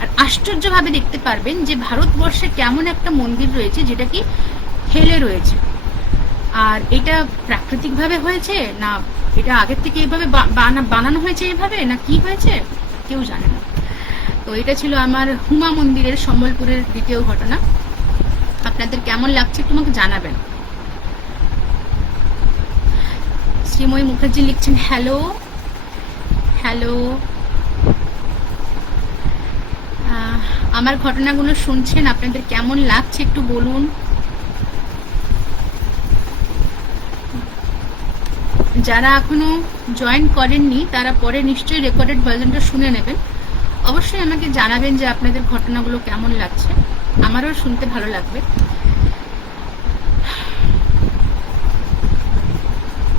আর আশ্চর্যভাবে দেখতে পারবেন যে ভারতবর্ষে কেমন একটা মন্দির রয়েছে যেটা কি হেলে রয়েছে। আর এটা প্রাকৃতিকভাবে হয়েছে না এটা আগের থেকে এইভাবে বানানো হয়েছে, এইভাবে না কি হয়েছে কেউ জানে না। তো এটা ছিল আমার হুমা মন্দিরের সম্বলপুরের দ্বিতীয় ঘটনা। আপনাদের কেমন লাগছে একটু আমাকে জানাবেন। শ্রীময়ী মুখার্জি লিখছেন হ্যালো হ্যালো। আমার ঘটনাগুলো শুনছেন, আপনাদের কেমন লাগছে একটু বলুন। যারা এখনো জয়েন করেননি তারা পরে নিশ্চয়ই রেকর্ডেড ভার্জনটা শুনে নেবেন। অবশ্যই আমাকে জানাবেন যে আপনাদের ঘটনাগুলো কেমন লাগছে, আমারও শুনতে ভালো লাগবে।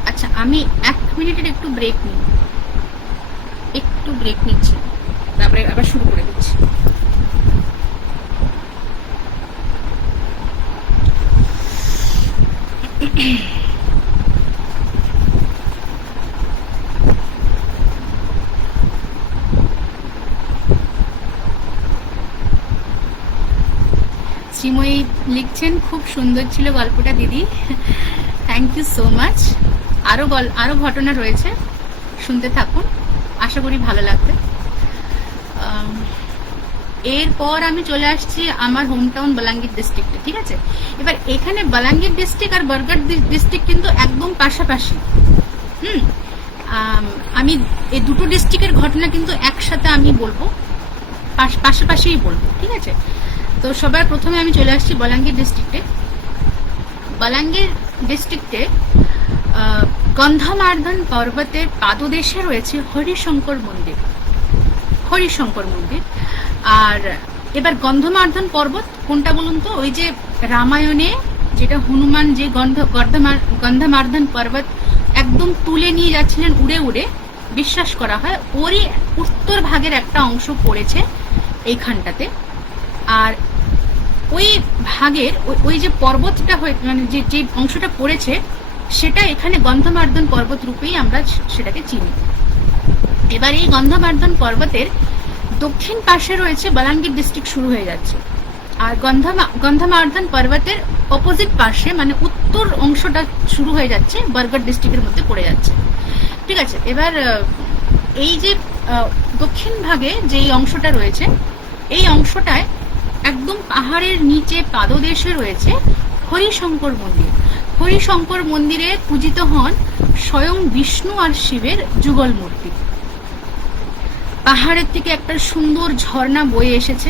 আচ্ছা, আমি 1 মিনিটের একটু ব্রেক নিচ্ছি, তারপরে আবার শুরু করে দিচ্ছি। শ্রীময়ী লিখছেন খুব সুন্দর ছিল গল্পটা দিদি, থ্যাংক ইউ সো মাচ। আরো ঘটনা রয়েছে, শুনতে থাকুন, আশা করি ভালো লাগবে। এরপর আমি চলে আসছি আমার হোম টাউন বালাঙ্গীর ডিস্ট্রিক্টে। ঠিক আছে, এবার এখানে বালাঙ্গীর ডিস্ট্রিক্ট আর বরগড় ডিস্ট্রিক্ট কিন্তু একদম পাশাপাশি। আমি এই দুটো ডিস্ট্রিক্টের ঘটনা কিন্তু একসাথে আমি বলবো, পাশাপাশিই বলবো। ঠিক আছে, তো সবার প্রথমে আমি চলে আসছি বালাঙ্গীর ডিস্ট্রিক্টে। বালাঙ্গীর ডিস্ট্রিক্টে গন্ধমার্দন পর্বতের পাদদেশে রয়েছে হরিশঙ্কর মন্দির। আর এবার গন্ধমার্দন পর্বত কোনটা বলুন তো? ওই যে রামায়ণে যেটা হনুমান যে গন্ধমার্দন পর্বত একদম তুলে নিয়ে যাচ্ছিলেন উড়ে উড়ে, বিশ্বাস করা হয় ওরই উত্তর ভাগের একটা অংশ পড়েছে এইখানটাতে। আর ওই ভাগের ওই যে পর্বতটা মানে যে অংশটা পড়েছে সেটা এখানে গন্ধমার্দন পর্বত রূপেই আমরা সেটাকে চিনি। এবার এই গন্ধমার্দন পর্বতের দক্ষিণ পাশে রয়েছে বালাঙ্গীর ডিস্ট্রিক্ট শুরু হয়ে যাচ্ছে, আর গন্ধমার্দন পর্বতের অপোজিট পাশে মানে উত্তর অংশটা শুরু হয়ে যাচ্ছে বরগড় ডিস্ট্রিক্টের মধ্যে পড়ে যাচ্ছে। ঠিক আছে, এবার এই যে দক্ষিণ ভাগে যেই অংশটা রয়েছে এই অংশটায় একদম পাহাড়ের নিচে পাদদেশে রয়েছে হরিশঙ্কর মন্দির। হরিশঙ্কর মন্দিরে পূজিত হন স্বয়ং বিষ্ণু আর শিবের যুগল মূর্তি। পাহাড়ের থেকে একটা সুন্দর ঝর্ণা বয়ে এসেছে।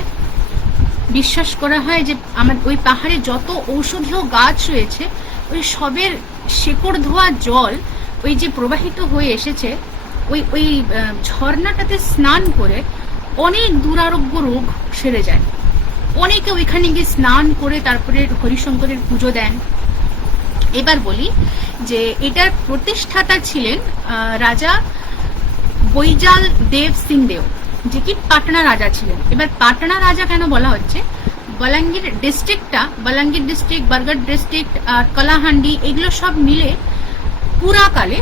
বিশ্বাস করা হয় যে আমার ওই পাহাড়ে যত ঔষধীয় গাছ রয়েছে ওই সবের শেকড় ধোয়া জল ওই যে প্রবাহিত হয়ে এসেছে ওই ঝর্ণাটাতে স্নান করে অনেক দুরারোগ্য রোগ সেরে যায়। অনেকে ওইখানে গিয়ে স্নান করে তারপরে হরিশঙ্করের পুজো দেন। এবার বলি যে এটার প্রতিষ্ঠাতা ছিলেন রাজা বৈজাল দেব সিং দেও, যে কি পাটনা রাজা ছিলেন। এবার পাটনা রাজা কেন বলা হচ্ছে? বালাঙ্গীর ডিস্ট্রিক্ট, বরগড় ডিস্ট্রিক্ট আর কলাহান্ডি এগুলো সব মিলে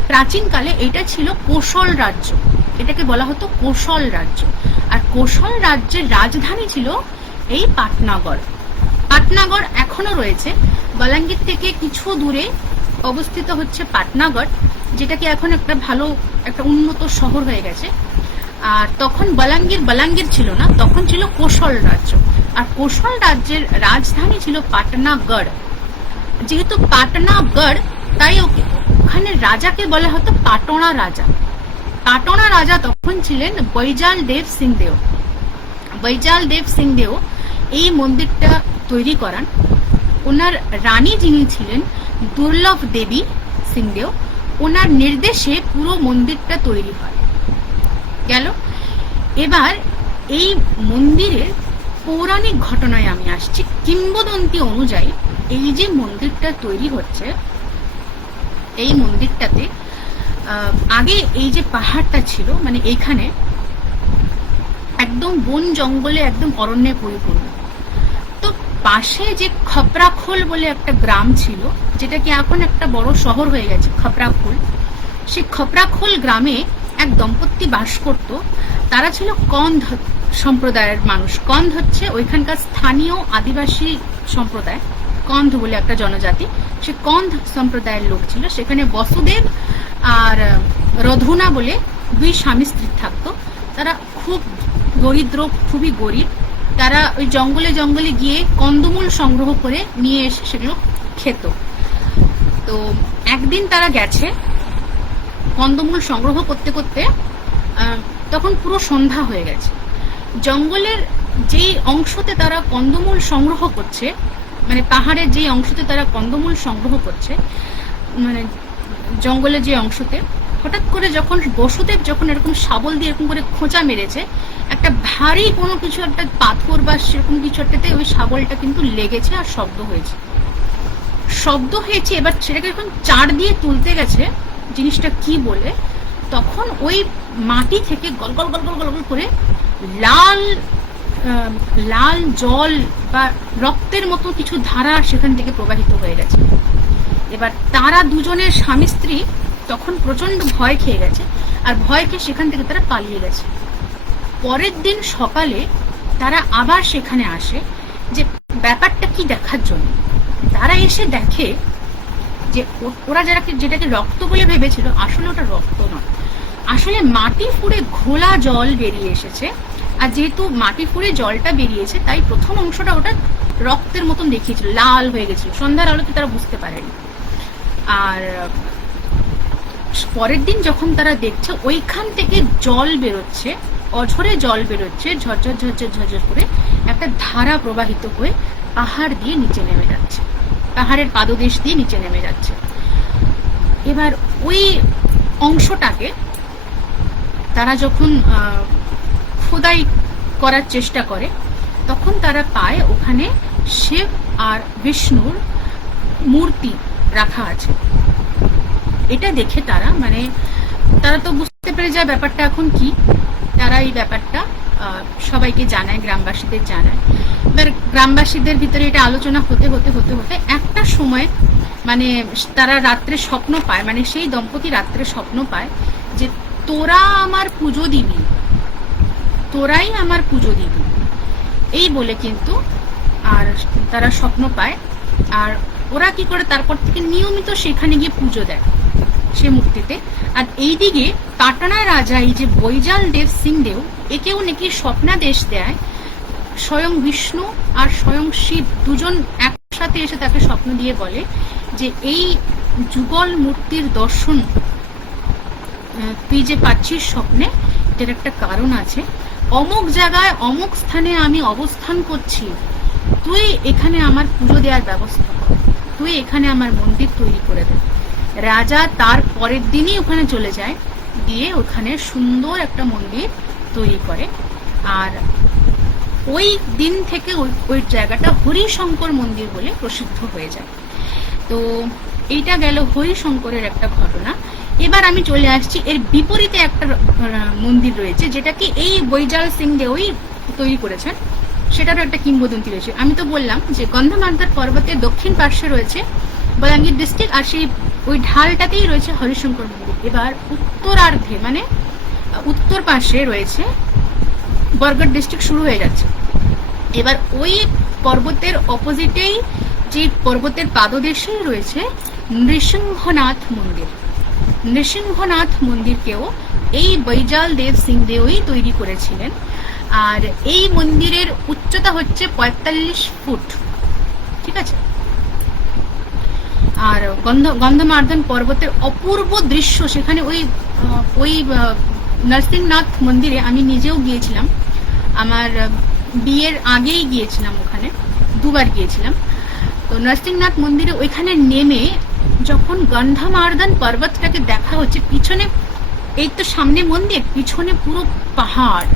প্রাচীনকালে এটা ছিল কোশল রাজ্য। এটাকে বলা হতো কোশল রাজ্য। আর কোশল রাজ্যের রাজধানী ছিল এই পাটনাগড়। পাটনাগড় এখনো রয়েছে। বালাঙ্গীর থেকে কিছু দূরে অবস্থিত হচ্ছে পাটনাগড়, যেটাকে এখন একটা ভালো একটা উন্নত শহর হয়ে গেছে। আর তখন বালাঙ্গীর ছিল না, তখন ছিল কোশল রাজ্য। আর কোশল রাজ্যের রাজধানী ছিল পাটনাগড়। যেহেতু পাটনাগড়, তাই ওখানে রাজাকে বলা হতো পাটনা রাজা। পাটনা রাজা তখন ছিলেন বৈজাল দেব সিংদেও। বৈজাল দেব সিংদেও এই মন্দিরটা তৈরি করান। ওনার রানী যিনি ছিলেন দুর্লভ দেবী সিংদেও, ওনার নির্দেশে পুরো মন্দিরটা তৈরি হয়। গেল। এবার এই মন্দিরের পৌরাণিক ঘটনায় আমি আসছি। কিংবদন্তি অনুযায়ী এই যে মন্দিরটা তৈরি হচ্ছে, এই মন্দিরটাতে আগে এই যে পাহাড়টা ছিল, মানে এইখানে একদম বন জঙ্গলে একদম অরণ্যে পরিপূর্ণ। তো পাশে যে খপরাখোল বলে একটা গ্রাম ছিল, যেটা কি এখন একটা বড় শহর হয়ে গেছে খপরাখোল, সেই খপরাখোল গ্রামে এক দম্পতি বাস করত। তারা ছিল কন্ধ সম্প্রদায়ের মানুষ। কন্ধ হচ্ছে ওইখানকার স্থানীয় আদিবাসী সম্প্রদায়, কন্ধ বলে একটা জনজাতি। সে কন্ধ সম্প্রদায়ের লোক ছিল। সেখানে বসুদেব আর রধুনা বলে দুই স্বামী স্ত্রী থাকতো। তারা খুব দরিদ্র, খুবই গরিব। তারা ওই জঙ্গলে জঙ্গলে গিয়ে কন্দমূল সংগ্রহ করে নিয়ে এসে সেগুলো খেত। তো একদিন তারা গেছে কন্দমূল সংগ্রহ করতে করতে, তখন পুরো সন্ধ্যা হয়ে গেছে। জঙ্গলের যেই অংশতে তারা কন্দমূল সংগ্রহ করছে, মানে পাহাড়ের যেই অংশতে তারা কন্দমূল সংগ্রহ করছে, মানে জঙ্গলের যে অংশতে, হঠাৎ করে যখন বসুদেব যখন এরকম শাবল দিয়ে এরকম করে খোঁচা মেরেছে, একটা ভারী কোনো কিছু, একটা পাথর বা সেরকম কিছু একটাতে ওই শাবলটা কিন্তু লেগেছে আর শব্দ হয়েছে। এবার সেটাকে যখন চার দিয়ে তুলতে গেছে জিনিসটা কি বলে, তখন ওই মাটি থেকে গল গল গল গল গল করে লাল লাল জল বা রক্তের মতো কিছু ধারা সেখান থেকে প্রবাহিত হয়ে গেছে। এবার তারা দুজনের স্বামী স্ত্রী তখন প্রচন্ড ভয় খেয়ে গেছে, আর ভয় খেয়ে সেখান থেকে তারা পালিয়ে গেছে। পরের দিন সকালে তারা আবার সেখানে আসে যে ব্যাপারটা কি দেখার জন্য। তারা এসে দেখে যে ওরা যেটাকে রক্ত বলে ভেবেছিল, আসলে ওটা রক্ত নয়, আসলে মাটি ফুঁড়ে ঘোলা জল বেরিয়ে এসেছে। আর যেহেতু মাটি ফুঁড়ে জলটা বেরিয়েছে, তাই প্রথম অংশটা ওটা রক্তের মতন দেখিয়েছিল, লাল হয়ে গেছিল। সন্ধ্যার আলোতে তারা বুঝতে পারেনি। আর পরের দিন যখন তারা দেখছে ওইখান থেকে জল বেরোচ্ছে, অঝরে জল বেরোচ্ছে, ঝরঝর ঝরঝর ঝরঝর করে একটা ধারা প্রবাহিত হয়ে পাহাড় দিয়ে নিচে নেমে যাচ্ছে, পাহাড়ের পাদদেশ দিয়ে নিচে নেমে যাচ্ছে। এবার ওই অংশটাকে তারা যখন খোদাই করার চেষ্টা করে, তখন তারা পায় ওখানে শিব আর বিষ্ণুর মূর্তি রাখা আছে। এটা দেখে তারা তো বুঝতে পেরে যায় ব্যাপারটা এখন কি। তারা এই ব্যাপারটা সবাইকে জানায়, গ্রামবাসীদের জানায়। এবার গ্রামবাসীদের ভিতরে এটা আলোচনা হতে হতে হতে হতে একটা সময় তারা রাত্রে স্বপ্ন পায়, সেই দম্পতি রাত্রে স্বপ্ন পায় যে তোরা আমার পুজো দিবি, তোরাই আমার পুজো দিবি, এই বলে কিন্তু আর তারা স্বপ্ন পায়। আর ওরা কি করে তারপর থেকে নিয়মিত সেখানে গিয়ে পুজো দেয় সে মূর্তিতে। আর এইদিকে পাটনা রাজা, এই যে বৈজাল দেব সিংদেও, একেও নাকি স্বপ্নাদেশ দেয়। স্বয়ং বিষ্ণু আর স্বয়ং শিব দুজন একসাথে এসে তাকে স্বপ্ন দিয়ে বলে যে এই যুগল মূর্তির দর্শন তুই যে পাচ্ছিস স্বপ্নে, এটার একটা কারণ আছে। অমুক জায়গায় অমুক স্থানে আমি অবস্থান করছি, তুই এখানে আমার পুজো দেওয়ার ব্যবস্থা কর, তুই এখানে আমার মন্দির তৈরি করে দে। রাজা তার পরের দিনই ওখানে চলে যায়, গিয়ে ওখানে সুন্দর একটা মন্দির তৈরি করে। আর ওই দিন থেকে ওই জায়গাটা হরিশঙ্কর মন্দির বলে প্রসিদ্ধ হয়ে যায়। তো এইটা গেল হরিশঙ্করের একটা ঘটনা। এবার আমি চলে আসছি এর বিপরীতে একটা মন্দির রয়েছে, যেটা কি এই বৈজাল সিংদেওই তৈরি করেছেন। সেটারও একটা কিংবদন্তি রয়েছে। আমি তো বললাম যে গন্ধমার্ধর পর্বতের দক্ষিণ পার্শ্বে রয়েছে বলাঙ্গীর ডিস্ট্রিক্ট, আর সেই ওই ঢালটাতেই রয়েছে হরিশঙ্কর মন্দির। এবার উত্তরার্ধে উত্তর পাশে রয়েছে বরগড় ডিস্ট্রিক্ট শুরু হয়ে যাচ্ছে। এবার ওই পর্বতের অপোজিটেই যে পর্বতের পাদদেশেই রয়েছে নৃসিংহনাথ মন্দির। নৃসিংহনাথ মন্দিরকেও এই বৈজাল দেব সিংদেওই তৈরি করেছিলেন। আর এই মন্দিরের উচ্চতা হচ্ছে ৪৫ ফুট। ঠিক আছে। আর গন্ধমার্দন পর্বতের অপূর্ব দৃশ্য সেখানে ওই ওই নরসিংহনাথ মন্দিরে আমি নিজেও গিয়েছিলাম, আমার বিয়ের আগেই গিয়েছিলাম, ওখানে দুবার গিয়েছিলাম। তো নরসিংহনাথ মন্দিরে ওইখানে নেমে যখন গন্ধমার্দন পর্বতটাকে দেখা হচ্ছে, পিছনে এই তো সামনে মন্দির, পিছনে পুরো পাহাড়,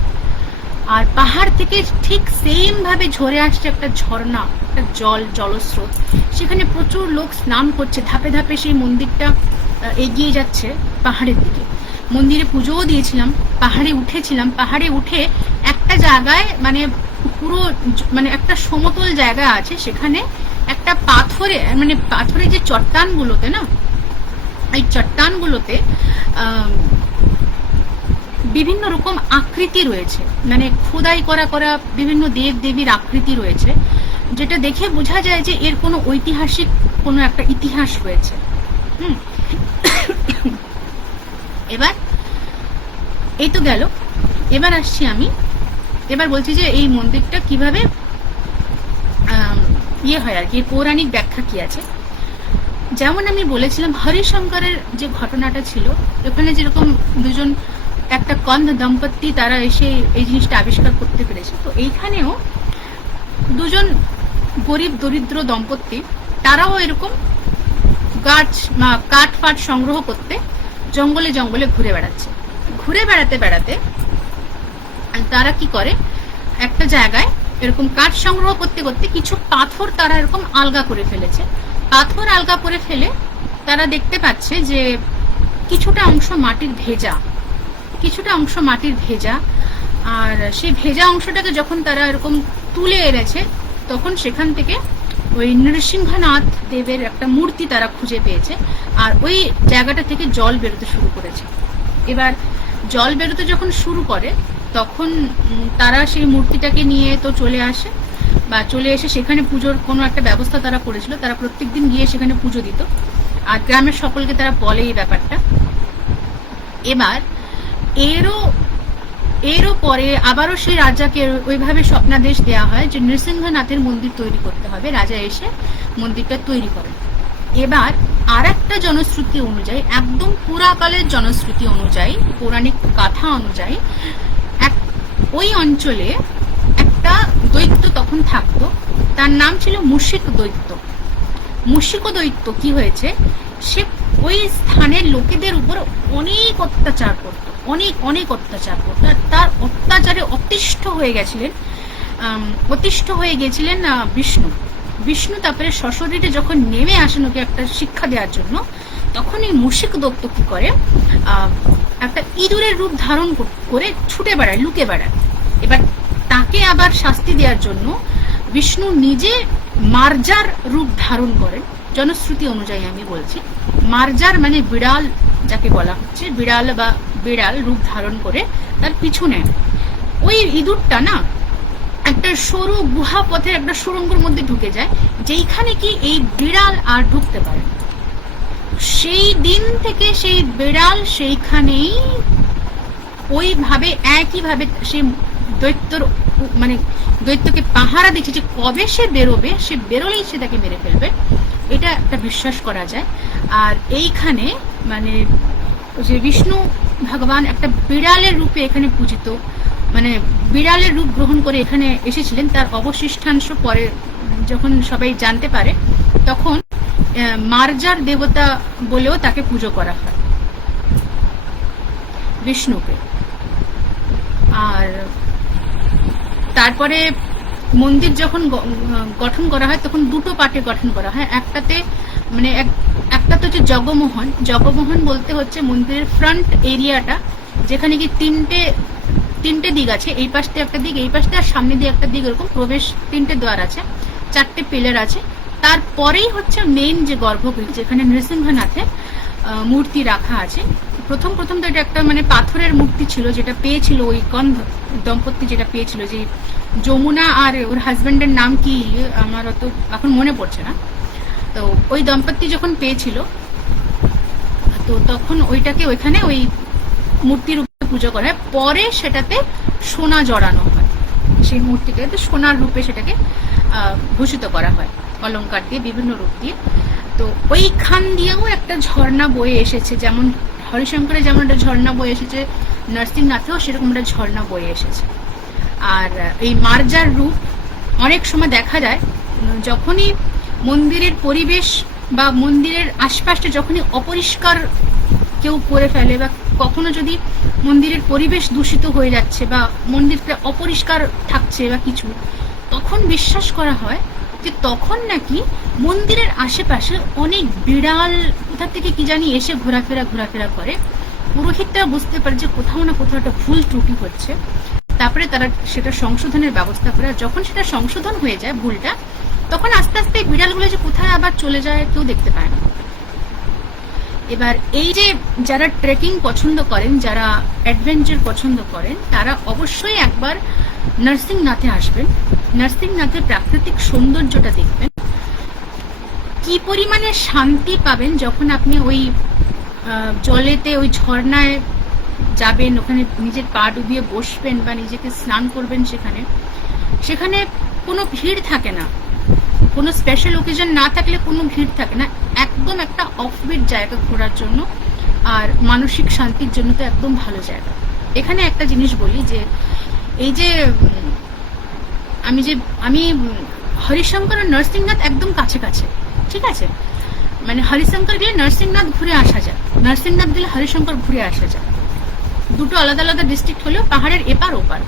আর পাহাড় থেকে ঠিক সেম ভাবে ঝরে আসছে একটা ঝর্ণা, একটা জলস্রোত। সেখানে প্রচুর লোক স্নান করছে, ধাপে ধাপে সেই মন্দিরটা এগিয়ে যাচ্ছে পাহাড়ের দিকে। মন্দিরে পুজোও দিয়েছিলাম, পাহাড়ে উঠেছিলাম, পাহাড়ে উঠে একটা জায়গায় মানে পুরো মানে একটা সমতল জায়গা আছে, সেখানে একটা পাথরে যে চট্টানগুলোতে না, এই চট্টানগুলোতে বিভিন্ন রকম আকৃতি রয়েছে, মানে খোদাই করা করা বিভিন্ন দেব দেবীর আকৃতি রয়েছে, যেটা দেখে বোঝা যায় যে এর কোনো ঐতিহাসিক কোনো একটা ইতিহাস রয়েছে। এবার এই তো গেল, এবার আসছি আমি, এবার বলছি যে এই মন্দিরটা কিভাবে ইয়ে হয় আর কি, পৌরাণিক ব্যাখ্যা কি আছে। যেমন আমি বলেছিলাম হরিশঙ্করের যে ঘটনাটা ছিল, ওখানে যেরকম দুজন একটা কন্ধ দম্পতি তারা এসে এই জিনিসটা আবিষ্কার করতে পেরেছে, তো এইখানেও দুজন গরিব দরিদ্র দম্পতি তারাও এরকম কাঠ ফাট সংগ্রহ করতে জঙ্গলে জঙ্গলে ঘুরে বেড়াচ্ছে। ঘুরে বেড়াতে বেড়াতে তারা কি করে, একটা জায়গায় এরকম কাঠ সংগ্রহ করতে করতে কিছু পাথর তারা এরকম আলগা করে ফেলেছে। পাথর আলগা করে ফেলে তারা দেখতে পাচ্ছে যে কিছুটা অংশ মাটির ভেজা, কিছুটা অংশ মাটির ভেজা, আর সেই ভেজা অংশটাকে যখন তারা এরকম তুলে এনেছে, তখন সেখান থেকে ওই নৃসিংহনাথ দেবের একটা মূর্তি তারা খুঁজে পেয়েছে, আর ওই জায়গাটা থেকে জল বেরোতে শুরু করেছে। এবার জল বেরোতে যখন শুরু করে, তখন তারা সেই মূর্তিটাকে নিয়ে তো চলে আসে, বা চলে এসে সেখানে পুজোর কোনো একটা ব্যবস্থা তারা করেছিল, তারা প্রত্যেকদিন গিয়ে সেখানে পুজো দিত, আর গ্রামের সকলকে তারা বলে এই ব্যাপারটা। এবার এরও পরে আবারও সেই রাজাকে ওইভাবে স্বপ্নাদেশ দেওয়া হয় যে নৃসিংহনাথের মন্দির তৈরি করতে হবে, রাজা এসে মন্দিরটা তৈরি করেন। এবার আর একটা জনশ্রুতি অনুযায়ী, একদম পুরাকালের জনশ্রুতি অনুযায়ী, পৌরাণিক কথা অনুযায়ী, ওই অঞ্চলে একটা দৈত্য তখন থাকতো, তার নাম ছিল মুশিক দৈত্য। মুশিক দৈত্য কি হয়েছে, সে ওই স্থানের লোকেদের উপর অনেক অত্যাচার করত, অনেক অত্যাচার করত, আর তার অত্যাচারে অতিষ্ঠ হয়ে গেছিলেন বিষ্ণু তারপরে সশরীরে যখন নেমে আসেন ওকে একটা শিক্ষা দেওয়ার জন্য, তখন এই মুশিক দৈত্য কি করে, একটা ইঁদুরের রূপ ধারণ করে ছুটে বেড়ায়, লুকে বেড়ায়। এবার তাকে আবার শাস্তি দেওয়ার জন্য বিষ্ণু নিজে মার্জার রূপ ধারণ করেন। জনশ্রুতি অনুযায়ী আমি বলছি, মার্জার মানে বিড়াল যাকে বলা হচ্ছে, বিড়াল রূপ ধারণ করে তার পিছু নেন। ওই ইঁদুরটা না একটা সরু গুহা পথের একটা সুড়ঙ্গের মধ্যে ঢুকে যায়, যেইখানে কি এই বিড়াল আর ঢুকতে পারে। সেই দিন থেকে সেই বিড়াল সেইখানেই ওইভাবে একইভাবে সেই দৈত্যকে পাহারা দিচ্ছে যে কবে সে বেরোবে, সে বেরোলেই সে তাকে মেরে ফেলবে, এটা একটা বিশ্বাস করা যায়। আর এইখানে মানে যে বিষ্ণু ভগবান একটা বিড়ালের রূপে এখানে পূজিত, মানে বিড়ালের রূপ গ্রহণ করে এখানে এসেছিলেন, তার অবশিষ্টাংশ পরে যখন সবাই জানতে পারে, তখন মার্জার দেবতা বলেও তাকে পুজো করা হয়, বিষ্ণুকে। আর তারপরে মন্দির যখন গঠন করা হয়, তখন দুটো পার্টে গঠন করা হয়। একটাতে মানে একটা তো হচ্ছে জগমোহন বলতে হচ্ছে মন্দিরের ফ্রন্ট এরিয়াটা, যেখানে কি তিনটে দিক আছে, এই পাশে একটা দিক, এই পাশে, আর সামনে দিয়ে একটা দিক, এরকম প্রবেশ 3টে দ্বার আছে, 4টে পিলার আছে। তারপরেই হচ্ছে মেইন যে গর্ভগৃহ, যেখানে নৃসিংহনাথের মূর্তি রাখা আছে। প্রথম তো এটা একটা মানে পাথরের মূর্তি ছিল, যেটা পেয়েছিল ওই কন্ধ দম্পতি, যেটা পেয়েছিল, যে যমুনা আর ওর হাজবেন্ডের নাম কি আমার অত এখন মনে পড়ছে না। তো ওই দম্পতি যখন পেয়েছিল, তো তখন ওইটাকে ওইখানে ওই মূর্তির রূপে পুজো করা হয়। পরে সেটাতে সোনা জড়ানো হয়, সেই মূর্তিটাতে সোনার রূপে সেটাকে ভূষিত করা হয়, অলংকার দিয়ে, বিভিন্ন রূপ দিয়ে। তো ওইখান দিয়েও একটা ঝর্ণা বয়ে এসেছে, যেমন হরিশঙ্করে যেমন একটা ঝর্ণা বয়ে এসেছে, নরসিংনাথেও সেরকম একটা ঝর্ণা বয়ে এসেছে। আর এই মার্জার রূপ অনেক সময় দেখা যায় যখনই মন্দিরের পরিবেশ বা মন্দিরের আশপাশটা যখনই অপরিষ্কার কেউ করে ফেলে, বা কখনো যদি মন্দিরের পরিবেশ দূষিত হয়ে যাচ্ছে বা মন্দিরটা অপরিষ্কার থাকছে বা কিছু, তখন বিশ্বাস করা হয় যে তখন নাকি মন্দিরের আশেপাশে অনেক বিড়াল কোথা থেকে কি জানি এসে ঘোরাফেরা করে। পুরোহিতরা বুঝতে পারে যে কোথাও না কোথাও একটা ভুল ত্রুটি হচ্ছে, তারপরে তারা সেটা সংশোধনের ব্যবস্থা করে। যখন সেটা সংশোধন হয়ে যায় ভুলটা, তখন আস্তে আস্তে বিড়ালগুলো যে কোথায় আবার চলে যায় কেউ দেখতে পায় না। এবার এই যে যারা ট্রেকিং পছন্দ করেন, যারা অ্যাডভেঞ্চার পছন্দ করেন, তারা অবশ্যই একবার নরসিংনাথে আসবেন। নরসিংনাথের প্রাকৃতিক সৌন্দর্যটা দেখবেন, কি পরিমাণে শান্তি পাবেন যখন আপনি ওই জলেতে, ওই ঝর্ণায় যাবেন, ওখানে নিজের পা ডুবিয়ে বসবেন বা নিজেকে স্নান করবেন। সেখানে কোনো ভিড় থাকে না, কোনো স্পেশাল ওকেশন না থাকলে কোনো ভিড় থাকে না। একদম একটা অফবিট জায়গা ঘোরার জন্য আর মানসিক শান্তির জন্য তো একদম ভালো জায়গা। এখানে একটা জিনিস বলি যে এই যে আমি হরিশঙ্কর আর নরসিংনাথ একদম কাছে কাছে, ঠিক আছে? মানে হরিশঙ্কর গেলে নরসিংনাথ ঘুরে আসা যায়, নরসিংনাথ গেলে হরিশঙ্কর ঘুরে আসা যায়। দুটো আলাদা আলাদা ডিস্ট্রিক্ট হলেও পাহাড়ের এপার ওপার।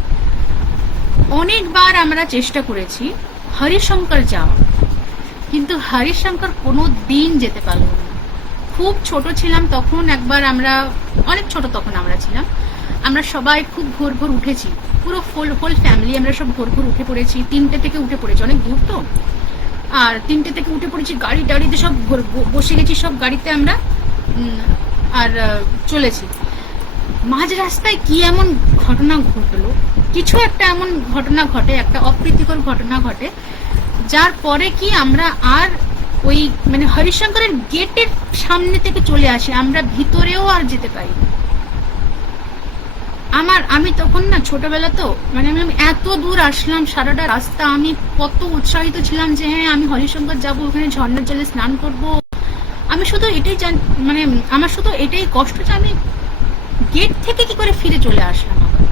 অনেকবার আমরা চেষ্টা করেছি হরিশঙ্কর যাওয়া, কিন্তু হরিশঙ্কর কোনো দিন যেতে পারলাম না। খুব ছোট ছিলাম তখন, একবার আমরা, অনেক ছোট তখন আমরা ছিলাম, আমরা সবাই খুব ভোর ভোর উঠেছি, পুরো হোল ফ্যামিলি আমরা সব ভোর ভোর উঠে পড়েছি। 3টে থেকে উঠে পড়েছি, অনেক দূর তো। আর 3টে থেকে উঠে পড়েছি, গাড়িতে সব বসে গেছি সব গাড়িতে আমরা, আর চলেছি। মাঝ রাস্তায় কি এমন ঘটনা ঘটলো, কিছু একটা এমন ঘটনা ঘটে, একটা অপ্রীতিকর ঘটনা ঘটে, যার পরে কি আমরা আর ওই মানে হরিশঙ্করের গেটের সামনে থেকে চলে আসি, আমরা ভিতরেও আর যেতে পারি না। আমি তখন না ছোটবেলা তো, মানে আমি এত দূর আসলাম, সারাটা রাস্তা আমি কত উৎসাহিত ছিলাম যে হ্যাঁ আমি হরিশঙ্কর যাবো, ওখানে ঝর্ণার জলে স্নান করব। আমি শুধু এটাই মানে আমার শুধু এটাই কষ্ট যে আমি গেট থেকে কি করে ফিরে চলে আসলাম আবার।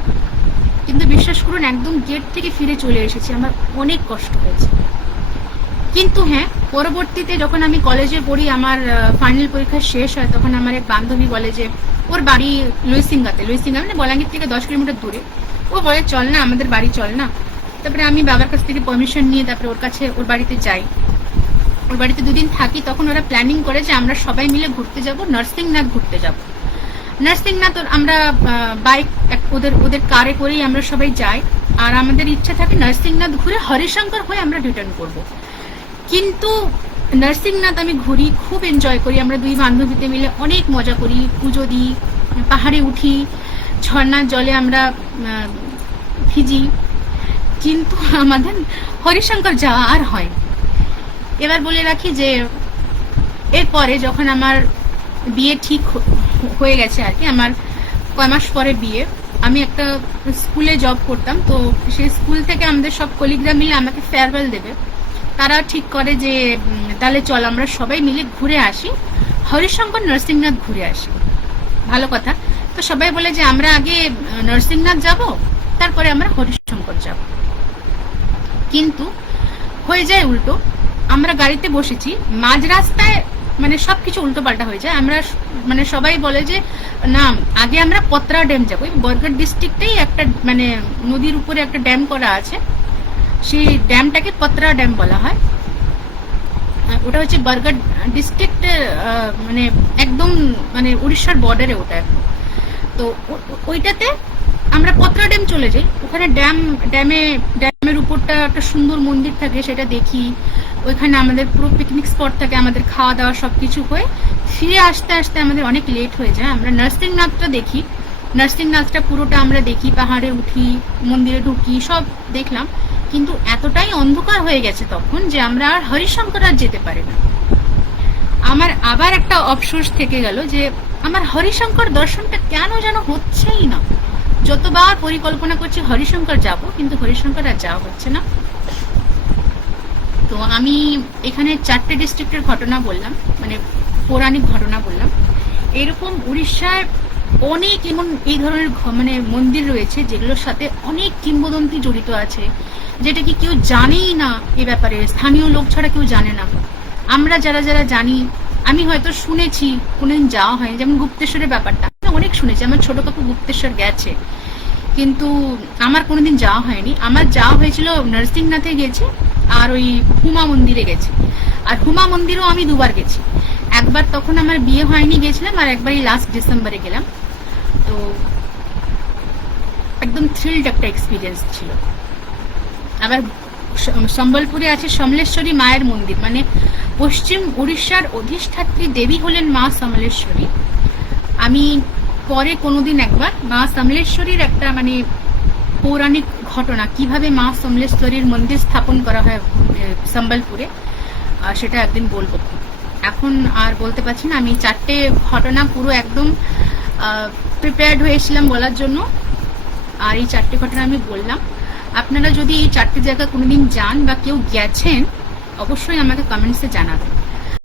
কিন্তু বিশ্বাস করুন, একদম গেট থেকে ফিরে চলে এসেছি, আমার অনেক কষ্ট হয়েছে। কিন্তু হ্যাঁ, পরবর্তীতে যখন আমি কলেজে পড়ি, আমার ফাইনাল পরীক্ষা শেষ হয়, তখন আমার এক বান্ধবী বলে যে ওর বাড়ি লুইসিঙ্গাতে মানে বলাঙ্গীর থেকে 10 কিলোমিটার দূরে। ও বলে চল না আমাদের বাড়ি, চল না। তারপরে আমি বাবার কাছ থেকে পারমিশন নিয়ে তারপরে ওর বাড়িতে যাই। ওর বাড়িতে 2 দিন থাকি। তখন ওরা প্ল্যানিং করে যে আমরা সবাই মিলে ঘুরতে যাব, নরসিংনাথ ঘুরতে যাব। নরসিংনাথ আমরা বাইক, ওদের কারে করেই আমরা সবাই যাই। আর আমাদের ইচ্ছা থাকে নরসিংনাথ ঘুরে হরিশঙ্কর হয়ে আমরা রিটার্ন করব। কিন্তু নরসিংনাথ আমি ঘুরি, খুব এনজয় করি, আমরা 2 বান্ধবীতে মিলে অনেক মজা করি, পুজো দিই, পাহাড়ে উঠি, ঝর্ণার জলে আমরা ভিজি, কিন্তু আমাদের হরিশঙ্কর যাওয়া আর হয়। এবার বলে রাখি যে এরপরে যখন আমার বিয়ে ঠিক হয়ে গেছে আর কি, আমার কয় মাস পরে বিয়ে, আমি একটা স্কুলে জব করতাম। তো সেই স্কুল থেকে আমাদের সব কলিগরা মিলে আমাকে ফেয়ারওয়েল দেবে। তারা ঠিক করে যে তাহলে চল আমরা সবাই মিলে ঘুরে আসি, হরিশঙ্কর নরসিংনাথ ঘুরে আসি। ভালো কথা। তো সবাই বলে যে আমরা আগে নরসিংনাথ যাব, তারপরে আমরা হরিশঙ্কর যাব। কিন্তু হয়ে যায় উল্টো। আমরা গাড়িতে বসেছি, মাঝ রাস্তায় মানে সবকিছু উল্টো পাল্টা হয়ে যায়। আমরা মানে সবাই বলে যে না আগে আমরা পত্রা ড্যাম যাবো। বরগড় ডিস্ট্রিক্টেই একটা মানে নদীর উপরে একটা ড্যাম করা আছে, সেই ড্যামটাকে পত্রা ড্যাম বলা হয়। ওটা হচ্ছে বরগড় ডিস্ট্রিক্টের মানে একদম মানে উড়িষ্যার বর্ডারে ওটা। তো ওইটাতে আমরা পত্রা ড্যাম চলে যাই। ওখানে ড্যামের উপরটা একটা সুন্দর মন্দির থাকে, সেটা দেখি। ওইখানে আমাদের পুরো পিকনিক স্পট থাকে, আমাদের খাওয়া দাওয়া সবকিছু হয়ে ফিরে আসতে আসতে আমাদের অনেক লেট হয়ে যায়। আমরা নরসিংনাথটা দেখি, নরসিংনাথটা পুরোটা আমরা দেখি, পাহাড়ে উঠি, মন্দিরে ঢুকি, সব দেখলাম। কিন্তু এতটাই অন্ধকার হয়ে গেছে তখন যে আমরা আর হরিশঙ্কর আর যেতে পারি না। আমার আবার একটা অফসোস থেকে গেল যে আমার হরিশঙ্কর দর্শনটা কেন যেন হচ্ছেই না। যতবার পরিকল্পনা করছি হরিশঙ্কর যাব, কিন্তু হরিশঙ্কর আর যাওয়া হচ্ছে না। তো আমি এখানে 4টে ডিস্ট্রিক্টের ঘটনা বললাম। পৌরাণিক ঘটনা বললাম। এরকম উড়িষ্যায় অনেক এমন এই ধরনের মানে মন্দির রয়েছে যেগুলোর সাথে অনেক কিংবদন্তি জড়িত আছে, যেটা কি কেউ জানেই না এ ব্যাপারে, স্থানীয় লোক ছাড়া কেউ জানে না। আমরা যারা যারা জানি, আমি হয়তো শুনেছি, কোনোদিন যাওয়া হয়নি। যেমন গুপ্তেশ্বরের ব্যাপারটা অনেক শুনেছি, আমার ছোট কাকু গুপ্তেশ্বর গেছে, কিন্তু আমার কোনোদিন যাওয়া হয়নি। আমার যাওয়া হয়েছিল নরসিংনাথে গেছি, আর ওই হুমা মন্দিরে গেছি। আর হুমা মন্দিরও আমি দুবার গেছি, একবার তখন আমার বিয়ে হয়নি গেছিলাম, আর একবারই লাস্ট ডিসেম্বরে গেলাম। তো একদম থ্রিল্ড একটা এক্সপিরিয়েন্স ছিল। আবার সম্বলপুরে আছে সমলেশ্বরী মায়ের মন্দির, মানে পশ্চিম উড়িষ্যার অধিষ্ঠাত্রী দেবী হলেন মা সমলেশ্বরী। আমি পরে কোনোদিন একবার মা সমলেশ্বরীর একটা মানে পৌরাণিক ঘটনা, কিভাবে মা সমলেশ্বরীর মন্দির স্থাপন করা হয় সম্বলপুরে, সেটা একদিন বলবো। এখন আর বলতে পারছি না। আমি 4টে ঘটনা পুরো একদম প্রিপেয়ার্ড হয়েছিলাম বলার জন্য, আর এই 4টে ঘটনা আমি বললাম। আপনারা যদি এই 4টে জায়গা কোনোদিন যান বা কেউ গেছেন, অবশ্যই আমাকে কমেন্টসে জানাবেন।